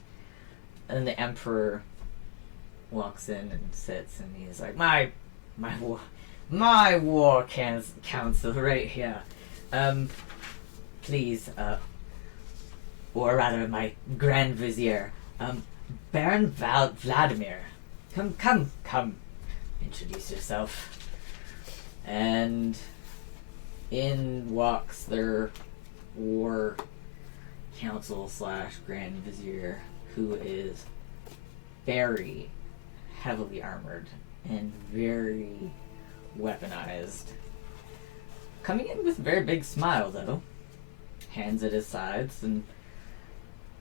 And the Emperor walks in and sits, and he's like, my war council right here. Please, or rather, my Grand Vizier, Baron Vladimir. Come, introduce yourself. And in walks their war council / Grand Vizier, who is very heavily armored and very weaponized. Coming in with a very big smile, though. Hands at his sides and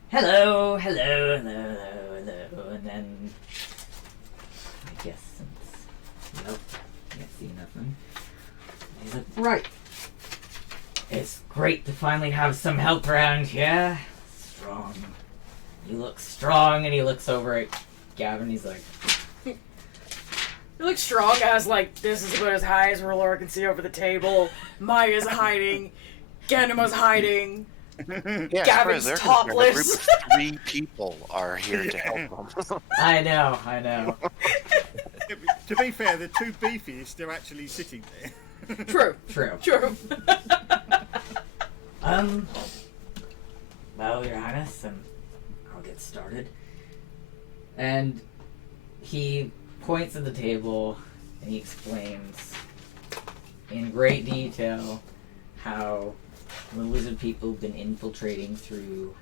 hello, and then I guess since can't see nothing. He's like, right. It's great to finally have some help around here. Strong. You look strong, and he looks over at Gavin. He's like, You look strong as, like, this is about as high as R'hllora can see over the table. Maya's hiding. Ganima's hiding. Yeah, Gavin's as far as they're concerned, topless. a group of 3 people are here to help them. I know. To be fair, the 2 beefiest are actually sitting there. True. True. Well, Your Highness, I'll get started. And he points at the table and he explains in great detail how the lizard people have been infiltrating through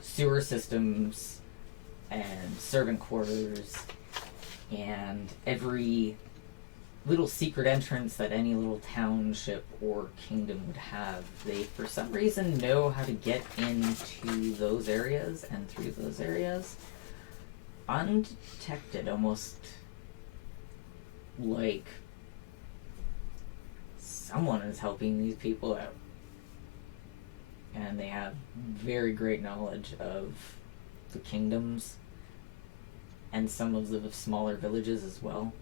sewer systems and servant quarters and every little secret entrance that any little township or kingdom would have. They, for some reason, know how to get into those areas and through those areas undetected, almost like someone is helping these people out. And they have very great knowledge of the kingdoms and some of the smaller villages as well.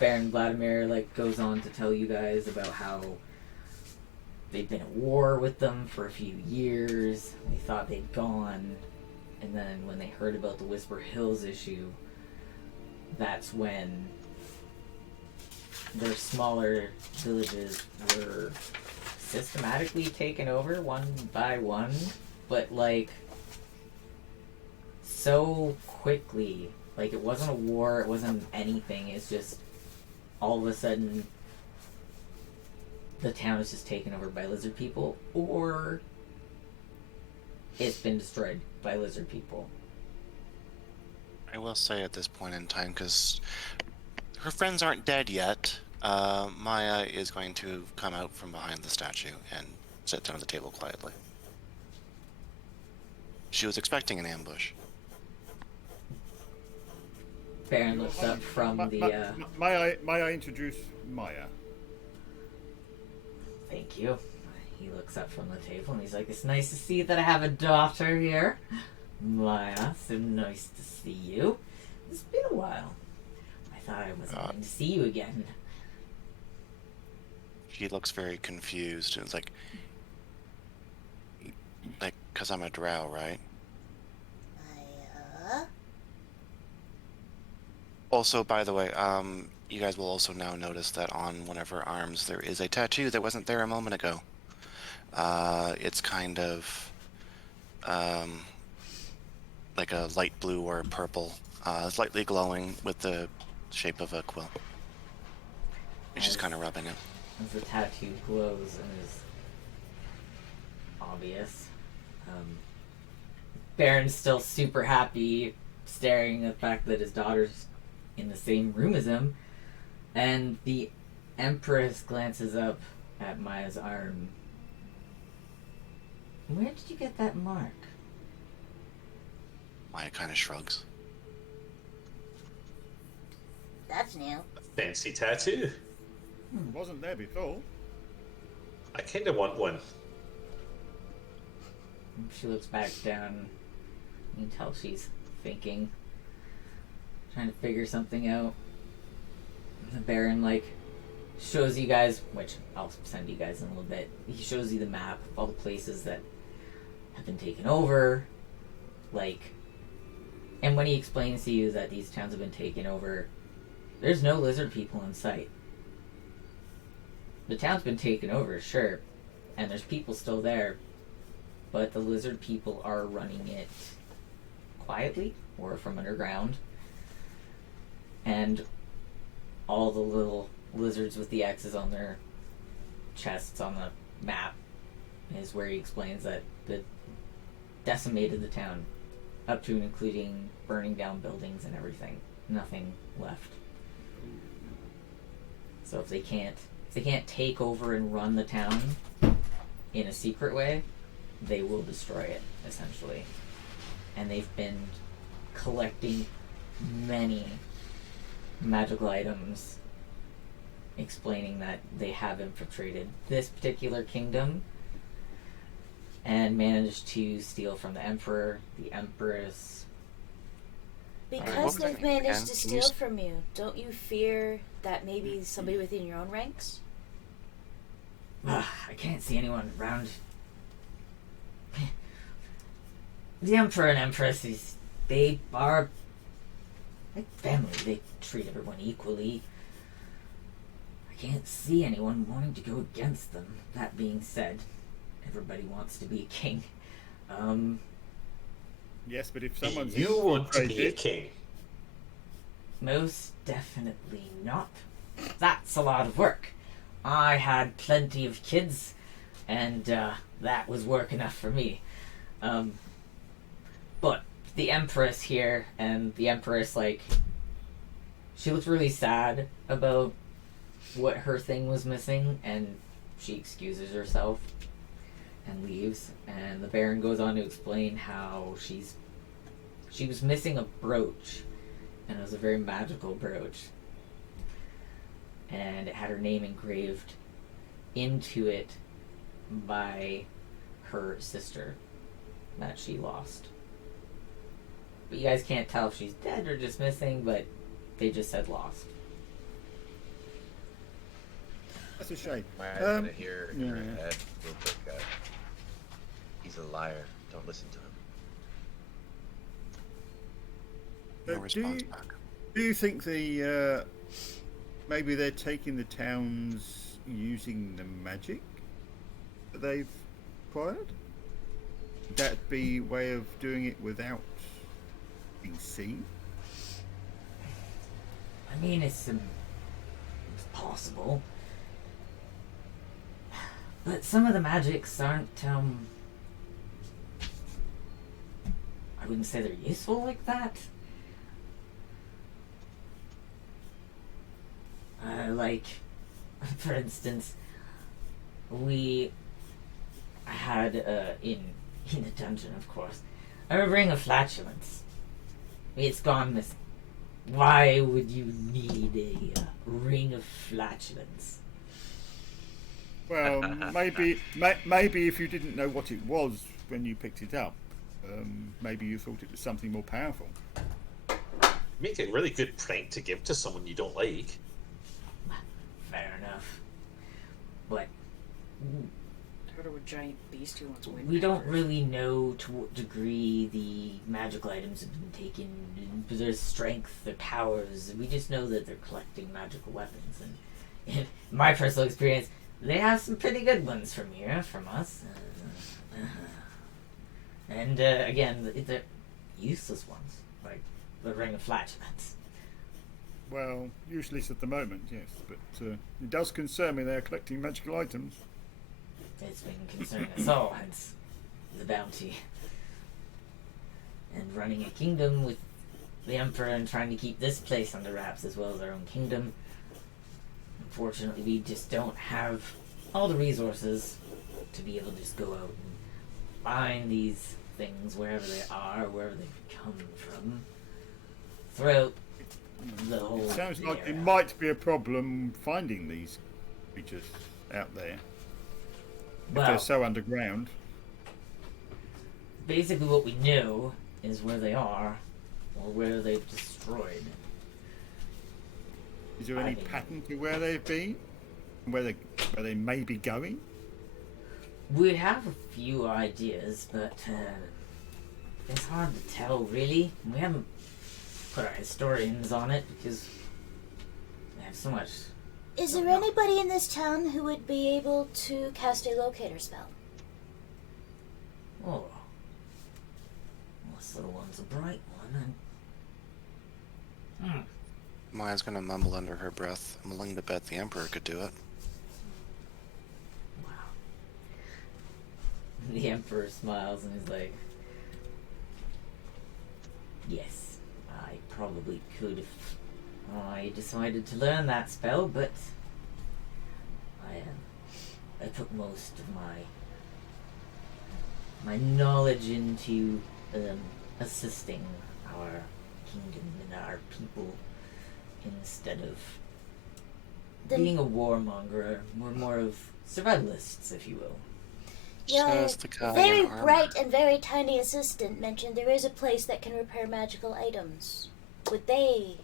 Baron Vladimir like goes on to tell you guys about how they've been at war with them for a few years. They thought they'd gone, and then when they heard about the Whisper Hills issue, that's when their smaller villages were systematically taken over one by one, but like so quickly. Like, it wasn't a war, it wasn't anything, it's just all of a sudden the town is just taken over by lizard people, or it's been destroyed by lizard people. I will say at this point in time, because her friends aren't dead yet, Maya is going to come out from behind the statue and sit down at the table quietly. She was expecting an ambush. Baron looks up from the, May I introduce Maya? Thank you. He looks up from the table and he's like, it's nice to see that I have a daughter here. Maya, so nice to see you. It's been a while. I thought I wasn't going to see you again. She looks very confused, and it's like, because I'm a drow, right? Maya? Also, by the way, you guys will also now notice that on one of her arms there is a tattoo that wasn't there a moment ago. It's kind of like a light blue or purple, slightly glowing with the shape of a quill. And she's kind of rubbing it. As the tattoo glows and is obvious, Baron's still super happy, staring at the fact that his daughter's in the same room as him, and the Empress glances up at Maya's arm. Where did you get that mark? Maya kind of shrugs. That's new. Fancy tattoo. It wasn't there before. I kind of want one. She looks back down. You can tell she's thinking, trying to figure something out. The Baron, like, shows you guys, which I'll send you guys in a little bit. He shows you the map of all the places that have been taken over. Like, and when he explains to you that these towns have been taken over, there's no lizard people in sight. The town's been taken over, sure, and there's people still there, but the lizard people are running it quietly or from underground. And all the little lizards with the X's on their chests on the map is where he explains that the decimated the town, up to and including burning down buildings and everything. Nothing left. So if they can't take over and run the town in a secret way, they will destroy it, essentially. And they've been collecting many magical items, explaining that they have infiltrated this particular kingdom and managed to steal from the Emperor, the Empress. what Because was they've that name managed again? to Can you steal from you, don't you fear that maybe somebody within your own ranks? I can't see anyone around. The Emperor and Empress, they are like family. They treat everyone equally. I can't see anyone wanting to go against them. That being said, everybody wants to be a king. Yes, but if someone's You want to be a infiltrated- king. Most definitely not. That's a lot of work. I had plenty of kids, and that was work enough for me. But the Empress here, and the Empress, like, she looks really sad about what her thing was missing, and she excuses herself and leaves. And the Baron goes on to explain how she was missing a brooch, and it was a very magical brooch, and it had her name engraved into it by her sister that she lost. But you guys can't tell if she's dead or just missing, but they just said lost. That's a shame. Maya's gonna hear in her yeah. head real quick. He's a liar. Don't listen to him. No Do response you, back. do you think the maybe they're taking the towns using the magic that they've acquired? Would that be a way of doing it without being seen? I mean, it's possible. But some of the magics aren't, I wouldn't say they're useful like that. Like, for instance, we had, in the dungeon, of course, a ring of flatulence. It's gone missing. Why would you need a ring of flatulence? Well, maybe if you didn't know what it was when you picked it up, maybe you thought it was something more powerful. Make a really good prank to give to someone you don't like. Fair enough. But Heard of a giant beast who wants wind we don't powers. really know to what degree the magical items have been taken, their strength, their powers. We just know that they're collecting magical weapons. And in my personal experience, they have some pretty good ones from us. And again, they're useless ones, like the ring of flatulence. Well, useless at the moment, yes, but it does concern me they're collecting magical items. It's been concerning us all, hence the bounty. And running a kingdom with the Emperor and trying to keep this place under wraps as well as our own kingdom. Unfortunately, we just don't have all the resources to be able to just go out and find these things wherever they are, wherever they've come from, throughout the whole It sounds like it area. might be a problem finding these creatures out there. If Well, they're so underground. basically what we know is where they are, or where they've destroyed. Is there any think- pattern to where they've been? Where they may be going? We have a few ideas, but it's hard to tell, really. We haven't put our historians on it because we have so much. Is there anybody in this town who would be able to cast a locator spell? Oh, well, this little one's a bright one. And, Maya's gonna mumble under her breath. I'm willing to bet the Emperor could do it. wow. The Emperor smiles and is like, "Yes, I probably could if I decided to learn that spell, but I put most of my knowledge into assisting our kingdom and our people instead of Then- being a warmonger. We're more of survivalists, if you will." Your Says the guy very in armor. bright and very tiny assistant mentioned there is a place that can repair magical items. Would they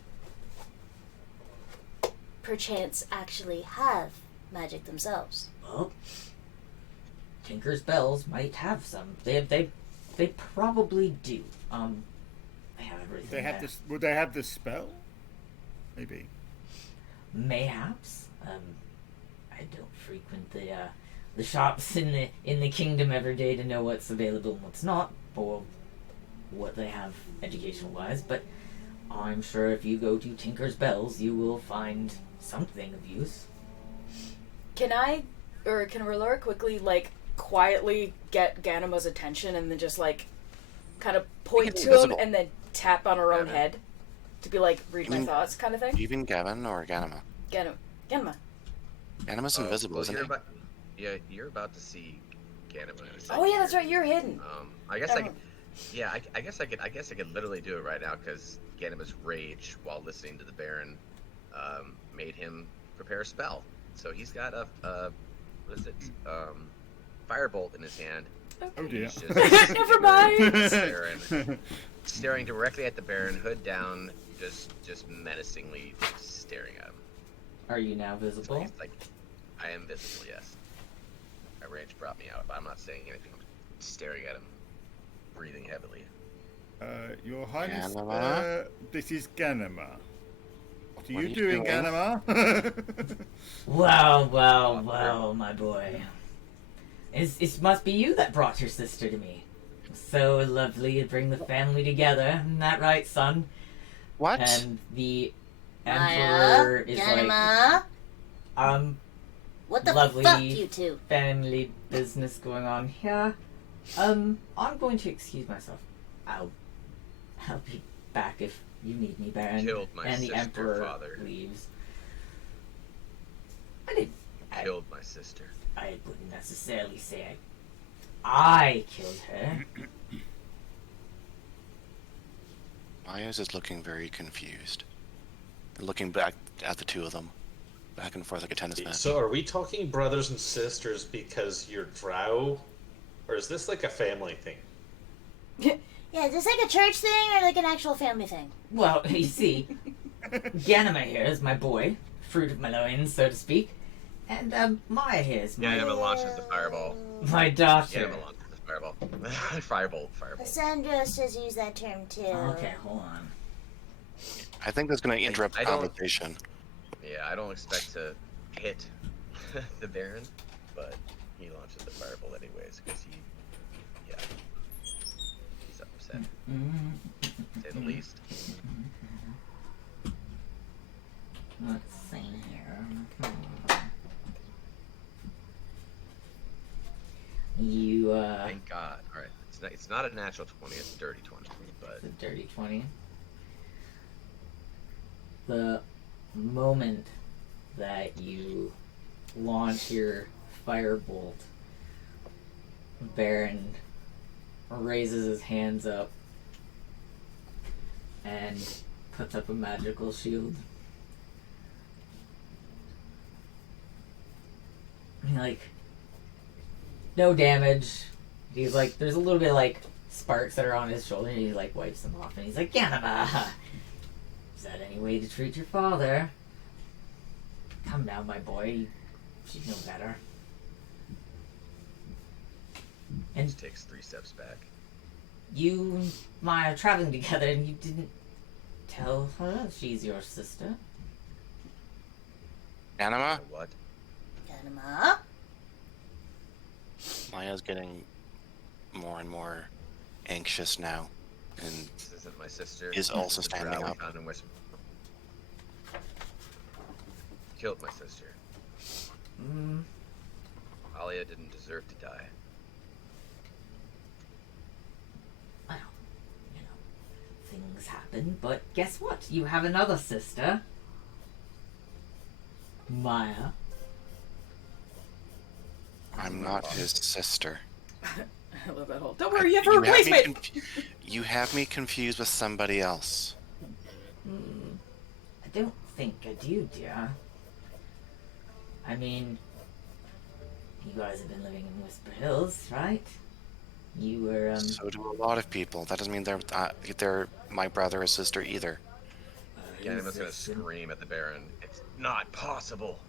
perchance actually have magic themselves? Well, Tinker's Bells might have some. They probably do. They have everything. They have there. this. Would they have the spell? Maybe. Mayhaps. I don't frequent the shops in the kingdom every day to know what's available and what's not, or what they have educational wise. But I'm sure if you go to Tinker's Bells, you will find something of use. Can R'hllor quickly, quietly get Ganima's attention and then just, kind of point be to him invisible. and then tap on her own Ganima. head to be like, read my Mm. thoughts kind of thing? Even Gavin or Ganima. Ganima. Ganima's invisible, well, isn't you're he? about, yeah, you're about to see Ganima in a second. Oh yeah, that's right, you're hidden. I guess Oh. I could. Yeah, I guess I could literally do it right now because Ganima's rage while listening to the Baron made him prepare a spell. So he's got a what is it? Firebolt in his hand. Oh dear. He's just Never mind. staring directly at the Baron, hood down, just menacingly staring at him. Are you now So visible? he's like, I am visible, yes. My range brought me out, but I'm not saying anything. I'm staring at him, breathing heavily. Your Highness, Ganema? this is Ganema. What are What you are you doing, doing? Ganema? Well, my boy. It must be you that brought your sister to me. So lovely to bring the family together. Isn't that right, son? What? And the Maya, Emperor is like, Ganema, what the lovely fuck, you two? family business going on here. I'm going to excuse myself. I'll be back if you need me, Baron. Killed my and the sister, Emperor father. leaves. I Killed my sister. wouldn't necessarily say I killed her. Maya's is looking very confused. Looking back at the two of them. Back and forth like a tennis match. So are we talking brothers and sisters because you're drow? Or is this like a family thing? Yeah, is this like a church thing or like an actual family thing? Well, you see, Ganema here is my boy, fruit of my loins, so to speak. And Maya here is my, Ganema launches the fireball. my daughter. Ganema launches the fireball. Firebolt. Sandra says use that term too. Okay, hold on. I think that's going to interrupt the I don't- conversation. Yeah, I don't expect to hit the Baron, but he launches the fireball anyways, because he's upset, to say the least. Let's see here. You, Thank God. Alright, it's not a natural 20, it's a dirty 20, but the dirty 20. The moment that you launch your firebolt, Baron raises his hands up and puts up a magical shield. Like, no damage. He's like, there's a little bit of, like, sparks that are on his shoulder, and he, like, wipes them off, and he's like, Ganema! Is that any way to treat your father? Come now, my boy. You should know better. And just takes 3 steps back. you and Maya are traveling together, and you didn't tell her she's your sister? Anima? What? Ganema? Maya's getting more and more anxious now. And This isn't my sister. Is also This the standing drow we up. found in Whisper. Killed my sister. Alia didn't deserve to die. Well, you know, things happen, but guess what? You have another sister. Maya. I'm not his sister. I love that whole. Don't worry, you have a replacement. You have me confused with somebody else. I don't think I do, dear. I mean, you guys have been living in Whisper Hills, right? You were, So do a lot of people. That doesn't mean they're my brother or sister either. Ganema's gonna scream at the Baron. It's not possible.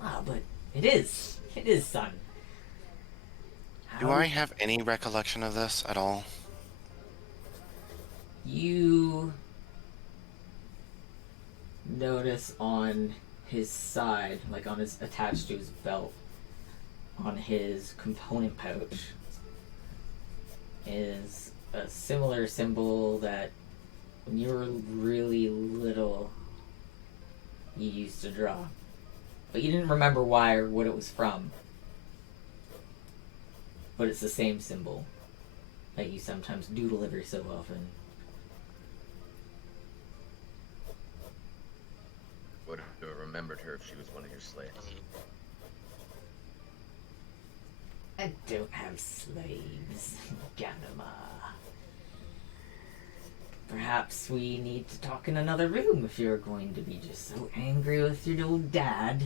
Wow, but it is. It is, son. Do I have any recollection of this at all? You notice on his side, like on his attached to his belt, on his component pouch, is a similar symbol that when you were really little you used to draw. But you didn't remember why or what it was from. But it's the same symbol that you sometimes doodle every so often. Would have remembered her if she was one of your slaves. I don't have slaves, Ganema. Perhaps we need to talk in another room if you're going to be just so angry with your old dad.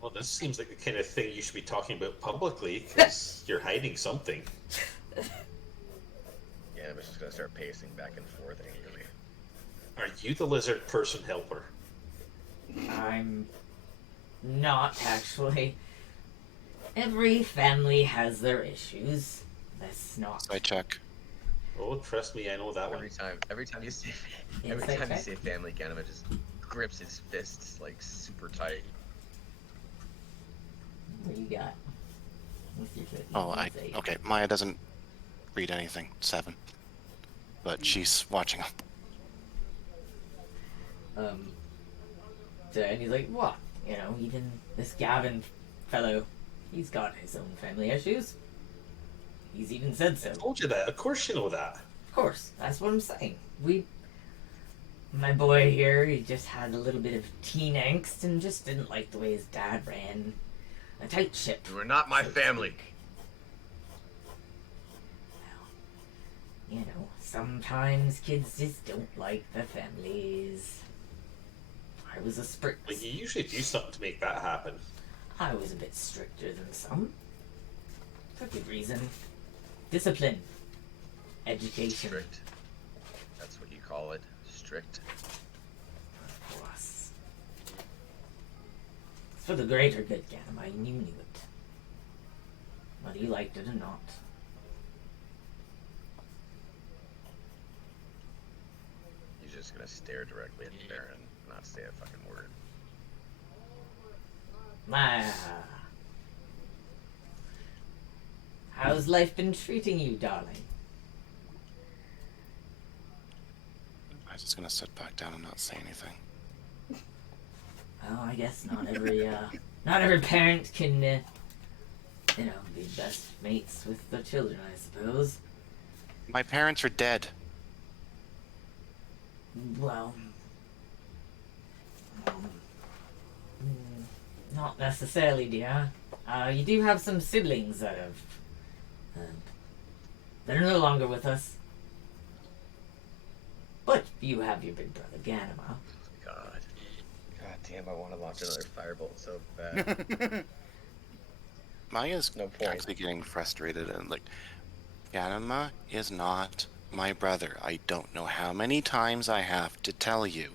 Well, this seems like the kind of thing you should be talking about publicly, because you're hiding something. Ganema's just gonna start pacing back and forth angrily. Are you the lizard person helper? I'm not actually. Every family has their issues. That's not. So I check. Oh, trust me, I know that one. Every time you say Insight check? family, Ganema just grips his fists like super tight. What do you got? With your Oh, insight? okay. Maya doesn't read anything. 7. But she's watching them. So, and he's like, what? You know, even this Gavin fellow, he's got his own family issues. He's even said so. I told you that. Of course you know that. Of course, that's what I'm saying. My boy here, he just had a little bit of teen angst and just didn't like the way his dad ran a tight ship. You are not my so to family. speak. Well, you know, sometimes kids just don't like their families. I was a strict. Like, you usually do something to make that happen. I was a bit stricter than some. For good reason. Discipline. Education. Strict. That's what you call it. Strict. Of course. It's for the greater good, Ganema, and you knew it. Whether you liked it or not. He's just gonna stare directly at the Baron, not say a fucking word. How's life been treating you, darling? I'm just gonna sit back down and not say anything. Well, I guess not every parent can, be best mates with their children, I suppose. My parents are dead. Well, not necessarily, dear. You do have some siblings that have, that are no longer with us. But you have your big brother, Ganema. God damn, I want to launch another firebolt so bad. Maya's No point. actually getting frustrated and like, Ganema is not my brother. I don't know how many times I have to tell you.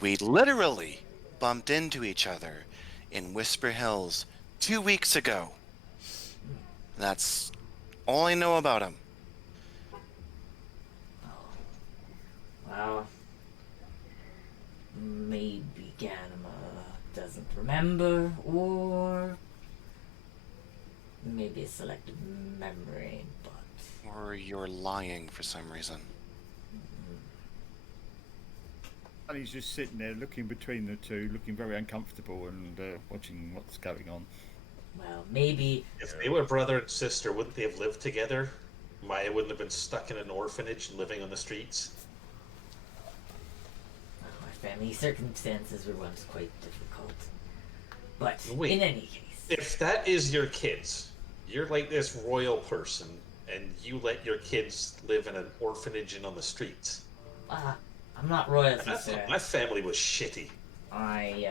We literally bumped into each other in Whisper Hills 2 weeks ago. That's all I know about him. Well, maybe Ganema doesn't remember, or maybe a selective memory, but... Or you're lying for some reason. And he's just sitting there looking between the two, looking very uncomfortable and watching what's going on. Well, maybe... If they were brother and sister, wouldn't they have lived together? Maya wouldn't have been stuck in an orphanage and living on the streets. My family circumstances were once quite difficult. But Wait. in any case... If that is your kids, you're like this royal person, and you let your kids live in an orphanage and on the streets. I'm not royalty, I sir. thought my family was shitty. I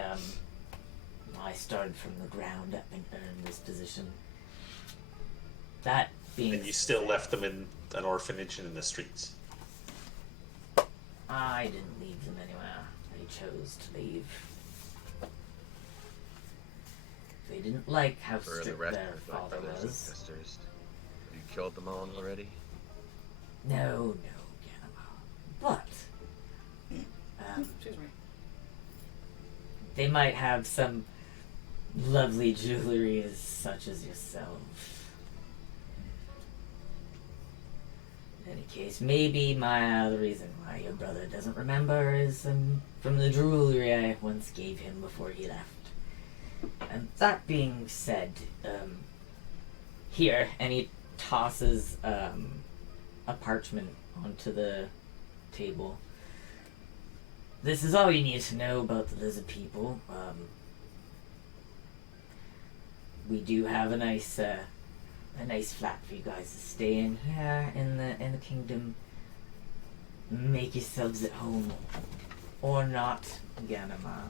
started from the ground up and earned this position. That being And you still left them in an orphanage and in the streets. I didn't leave them anywhere. They chose to leave. They didn't like how For the strict rest their of my father brothers and was. sisters, have you killed them all already? No, Ganema. But Excuse me. they might have some lovely jewelry such as yourself. In any case, maybe the reason why your brother doesn't remember is from the jewelry I once gave him before he left. And that being said, here, and he tosses a parchment onto the table. This is all you need to know about the lizard people. We do have a nice flat for you guys to stay in here in the kingdom. Make yourselves at home, or not, Ganema.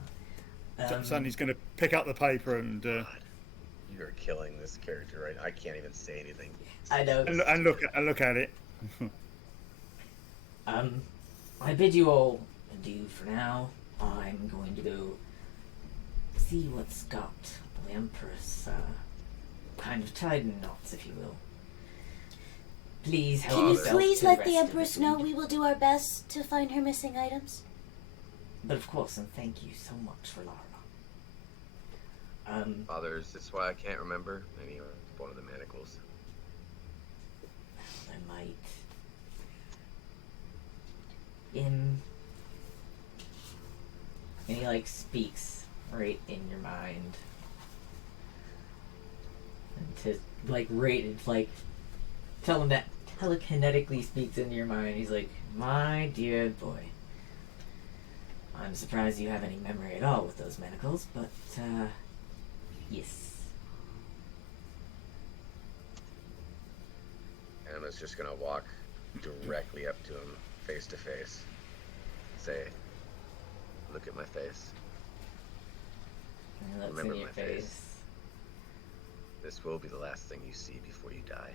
Sonny's going to pick up the paper and You are killing this character, right? I can't even say anything. I know. and look at it. I bid you all adieu for now. I'm going to go see what's got the Empress kind of tied in knots, if you will. Please help Can you yourself please to let rest the of Empress food. know we will do our best to find her missing items? But of course, and thank you so much for Lara. Father, is this why I can't remember? Maybe it was one of the manacles. I might. And he like speaks right in your mind. And to like tell him that telekinetically speaks into your mind. He's like, my dear boy. I'm surprised you have any memory at all with those manacles, but yes. Emma's just gonna walk directly up to him, face to face. Say, look at my face. And he looks Remember in your my face. face. This will be the last thing you see before you die.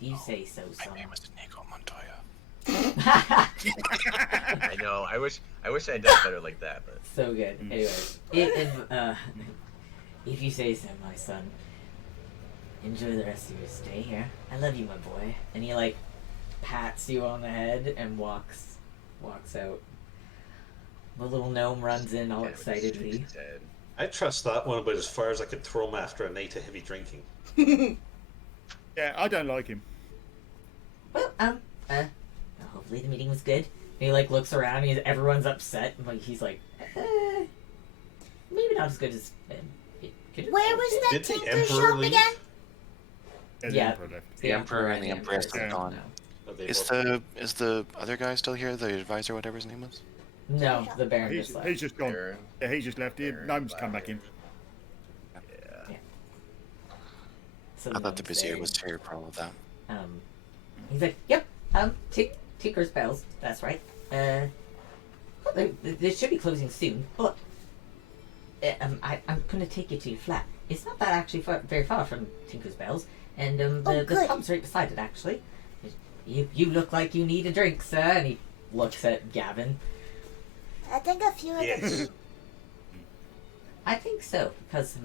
If you say so, son. My name is Inigo Montoya. I know. I wish I'd done better like that, but So good. Anyways, if you say so, my son. Enjoy the rest of your stay here. I love you, my boy. And he like pats you on the head and walks out. The little gnome runs in all Can't even excitedly. shake his head. I trust that one about as far as I could throw him after a night of heavy drinking. Yeah, I don't like him. Well, hopefully the meeting was good. And he like looks around. Everyone's upset. And like he's like, maybe not as good as it could have Where been." was that Did the tinker Emperor shop leave? again? Yeah, the Yeah. Emperor left. The Emperor and the Empress are are gone. now. But they Is were- the other guy still here? The advisor, whatever his name was? No, the Baron He's, just left. he's just gone. Baron. Yeah, he's just left. Baron, Gnome's come back in. Yeah. So I thought the gnome's Vizier there. was here for all of that. He's like, yep, Tinker's Bells, that's right. Well, they should be closing soon, but I'm gonna take you to your flat. It's not that actually very far from Tinker's Bells, and the good. pub's right beside it, actually. You look like you need a drink, sir, and he looks at Gavin. I think a few of them. Yes. I think so, because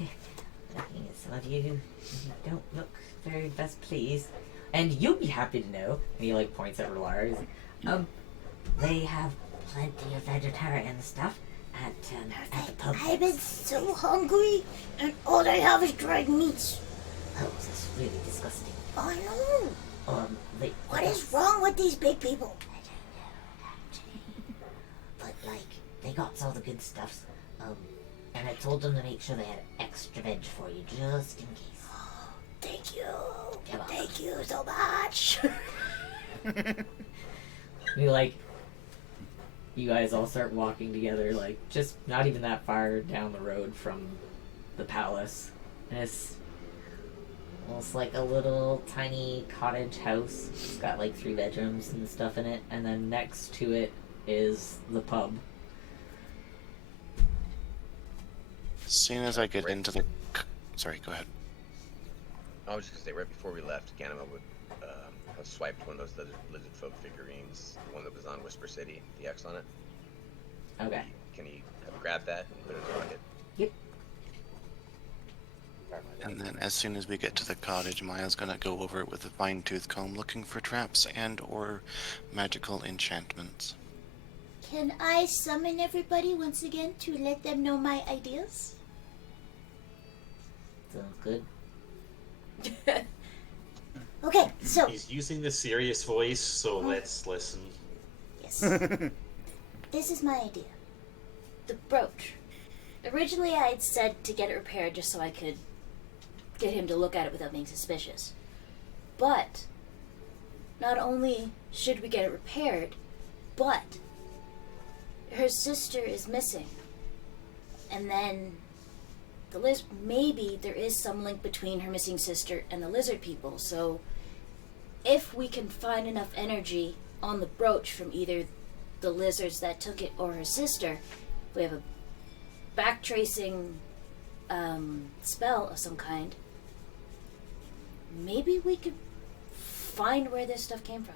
looking at some of you don't look very best pleased. And you'll be happy to know, and he like points at Rolara, he's like, they have plenty of vegetarian stuff at the pub. I've been so hungry, and all they have is dried meats. Oh, that's really disgusting. I know. What is wrong with these big people? I don't know, actually. But like, they got all the good stuffs. And I told them to make sure they had extra veg for you, just in case. Thank you. Come on. Thank you so much. You guys all start walking together, like, just not even that far down the road from the palace. And it's almost like a little tiny cottage house. It's got like 3 bedrooms and stuff in it. And then next to it is the pub. As soon as I get into the... Sorry, go ahead. I was just gonna say, right before we left, Ganema would have swiped one of those lizard folk figurines, the one that was on Whisper City, the X on it. Okay. Can he have grabbed that and put it in his pocket? Yep. And then as soon as we get to the cottage, Maya's gonna go over it with a fine-tooth comb, looking for traps and or magical enchantments. Can I summon everybody once again to let them know my ideas? Sounds good. Okay, so He's using the serious voice, so let's listen. yes, this is my idea. The brooch. Originally, I had said to get it repaired just so I could get him to look at it without being suspicious. But not only should we get it repaired, but her sister is missing. And then maybe there is some link between her missing sister and the lizard people. So if we can find enough energy on the brooch from either the lizards that took it or her sister, we have a backtracing spell of some kind. Maybe we could find where this stuff came from.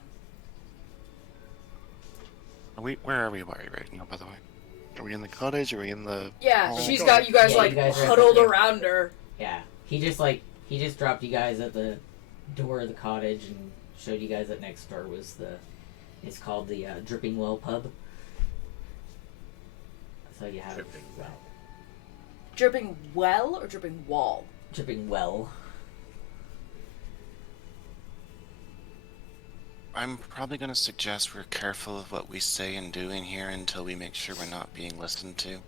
Where are we right now, by the way? Are we in the cottage? Are we in the? Yeah, hall? she's got you guys Yeah, like you guys are- huddled around her. Yeah, he just dropped you guys at the door of the cottage and showed you guys that next door was it's called the Dripping Well Pub. So you have Dripping Well. Dripping well or dripping wall? Dripping Well. I'm probably going to suggest we're careful of what we say and do in here until we make sure we're not being listened to.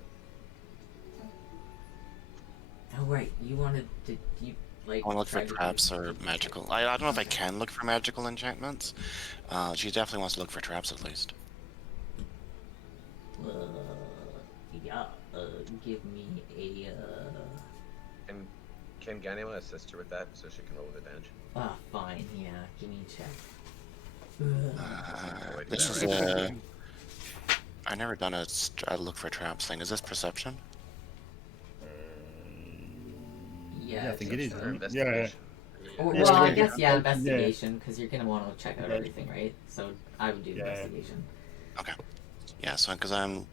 Oh right, you wanted to you like. I want to look for tried to- traps or magical. I don't know if I can look for magical enchantments. She definitely wants to look for traps at least. Yeah. Give me a. And can Ganima assist her with that so she can roll with advantage? Ah, fine. Yeah, give me a check. Wait, This is is that a. I've never done a look for traps thing. Is this perception? Yeah, I think it is. Or Isn't it? Yeah. investigation? Well, Yes, I yeah. guess Yeah. investigation because you're gonna want to check out Yeah. everything, right? So I would do Yeah. investigation. Okay. Yeah. So because I'm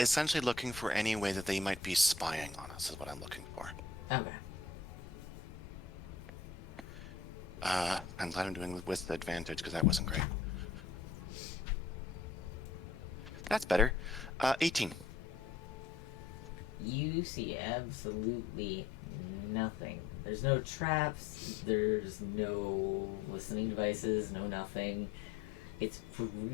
essentially looking for any way that they might be spying on us is what I'm looking for. Okay. I'm glad I'm doing with the advantage because that wasn't great. That's better. 18. You see absolutely nothing. There's no traps. There's no listening devices. No nothing. It's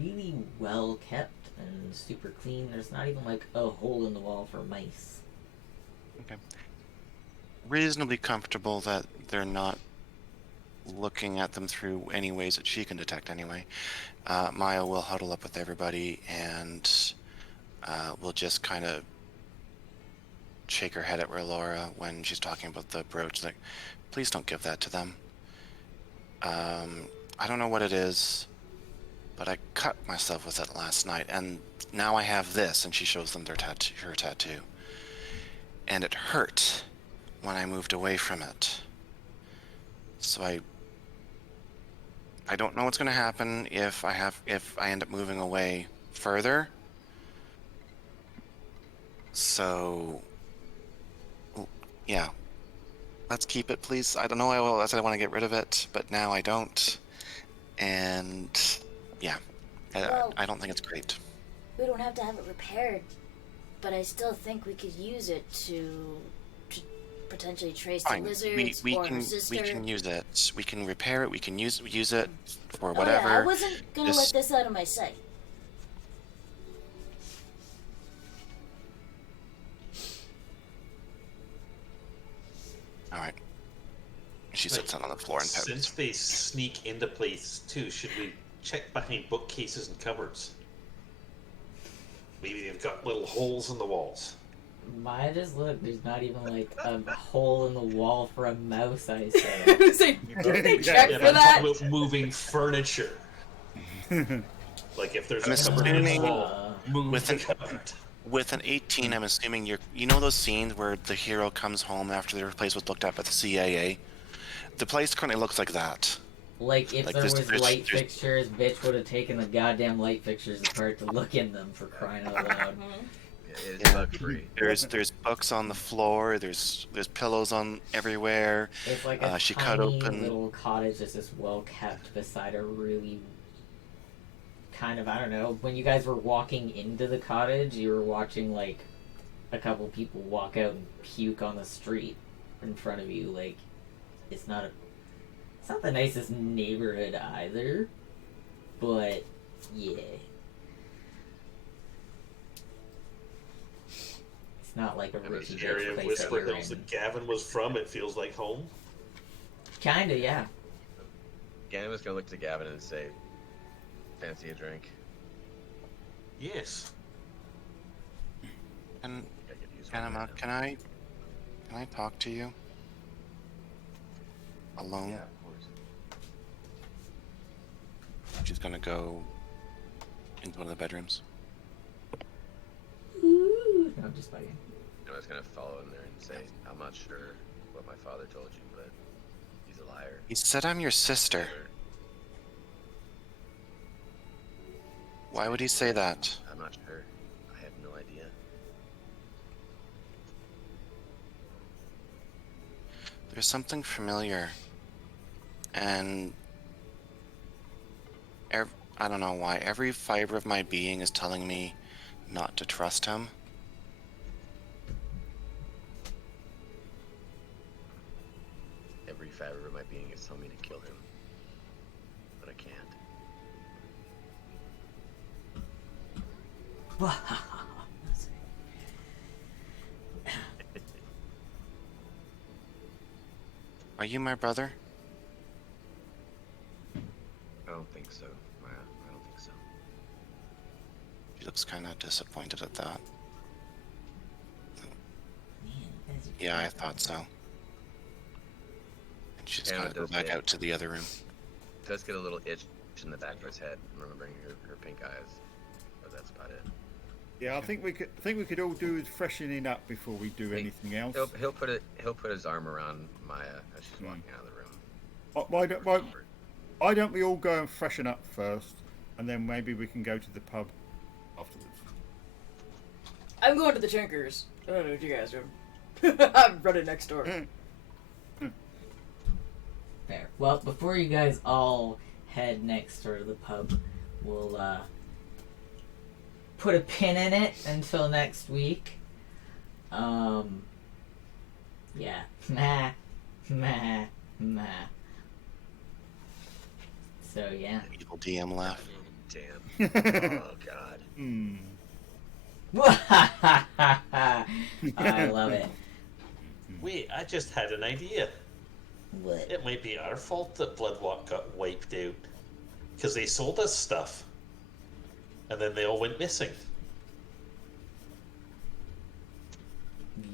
really well kept and super clean. There's not even like a hole in the wall for mice. Okay. Reasonably comfortable that they're not looking at them through any ways that she can detect anyway. Maya will huddle up with everybody and we'll just kind of shake her head at Laura when she's talking about the brooch. Like, please don't give that to them. I don't know what it is, but I cut myself with it last night, and now I have this. And she shows them her tattoo, and it hurt when I moved away from it. So I don't know what's going to happen if I end up moving away further. So, yeah, let's keep it, please. I don't know. I said I want to get rid of it, but now I don't. And yeah, Well- I don't think it's great. We don't have to have it repaired, but I still think we could use it to potentially trace the Fine. lizards We or her can sister. we can use it. We can repair it. We can use it for Oh, whatever. yeah, I wasn't gonna let Just- this out of my sight. All right. She sits down on the floor and Since pouts. they sneak into places too, should we check behind bookcases and cupboards? Maybe they've got little holes in the walls. Maya just look. There's not even like a hole in the wall for a mouse. I say. Say, did they Yeah, check Yeah, for but I'm that? talking about moving furniture. Like if there's I'm a cupboard in the assuming wall, move with the an- cupboard. With an 18, I'm assuming you know those scenes where the hero comes home after their place was looked at by the CIA? The place currently looks like that. Like if Like, there there's- was there's- light there's- fixtures, bitch would have taken the goddamn light fixtures apart to look in them for crying out loud. Yeah, it is Yeah. bug free. There's books on the floor. There's pillows on everywhere. It's like a She tiny cut open. little cottage that's just well kept beside a really kind of, I don't know, when you guys were walking into the cottage, you were watching like a couple people walk out and puke on the street in front of you. Like it's not the nicest neighborhood either, but yeah. It's not like a And rich this area of place that Whisper we're Hills in. that Gavin was from, it feels like home. Kinda, yeah. Ganima's gonna look to Gavin and say, "Fancy a drink?" Yes. And I could use one Anima, right can I talk to you now. alone? Yeah, of course. She's gonna go into one of the bedrooms. No, I'm just bugging. I was gonna follow in there and say, "I'm not sure what my father told you, but he's a liar." He said I'm your sister. Why would he say that? I'm not sure. I have no idea. There's something familiar. And I don't know why. Every fiber of my being is telling me not to trust him. Every fiber of my being is telling me to kill him. But I can't. Are you my brother? I don't think so, Maya. I don't think so. She looks kind of disappointed at that. Man, you guys are Yeah, I cute. thought so. And she's Yeah, got to it go does back fit. out to the other room. Does get a little itch in the back of his head, remembering her pink eyes. But that's about it. Yeah, I think we could all do with freshening up before we do anything else. He'll put his arm around Maya as she's walking out of the room. Why don't we all go and freshen up first, and then maybe we can go to the pub afterwards? I'm going to the Chinkers. I don't know what you guys are. I'm running next door. Fair. Well, before you guys all head next door to the pub, we'll put a pin in it until next week. Yeah. Meh. Meh. Meh. So, yeah. Evil DM laugh. Damn. Oh God. I love it. Wait, I just had an idea. What? It might be our fault that Bloodwalk got wiped out. Because they sold us stuff. And then they all went missing.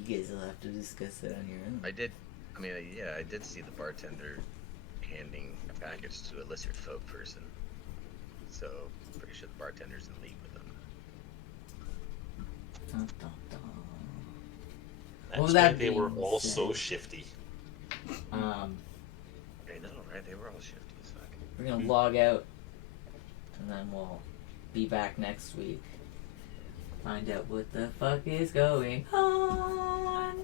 You guys will have to discuss that on your own. I did see the bartender handing a package to a lizard folk person. So, I'm pretty sure the bartender's in league with them. Dun, dun, dun. That's What was why that they were being all said? so shifty. I know, right? They were all shifty as fuck. We're gonna log out, and then we'll be back next week. Find out what the fuck is going on.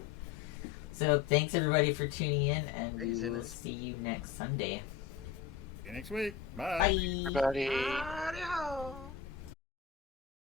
So thanks everybody for tuning in, and we will Craziness. see you next Sunday. See you next week. Bye. Bye. Everybody. Adios!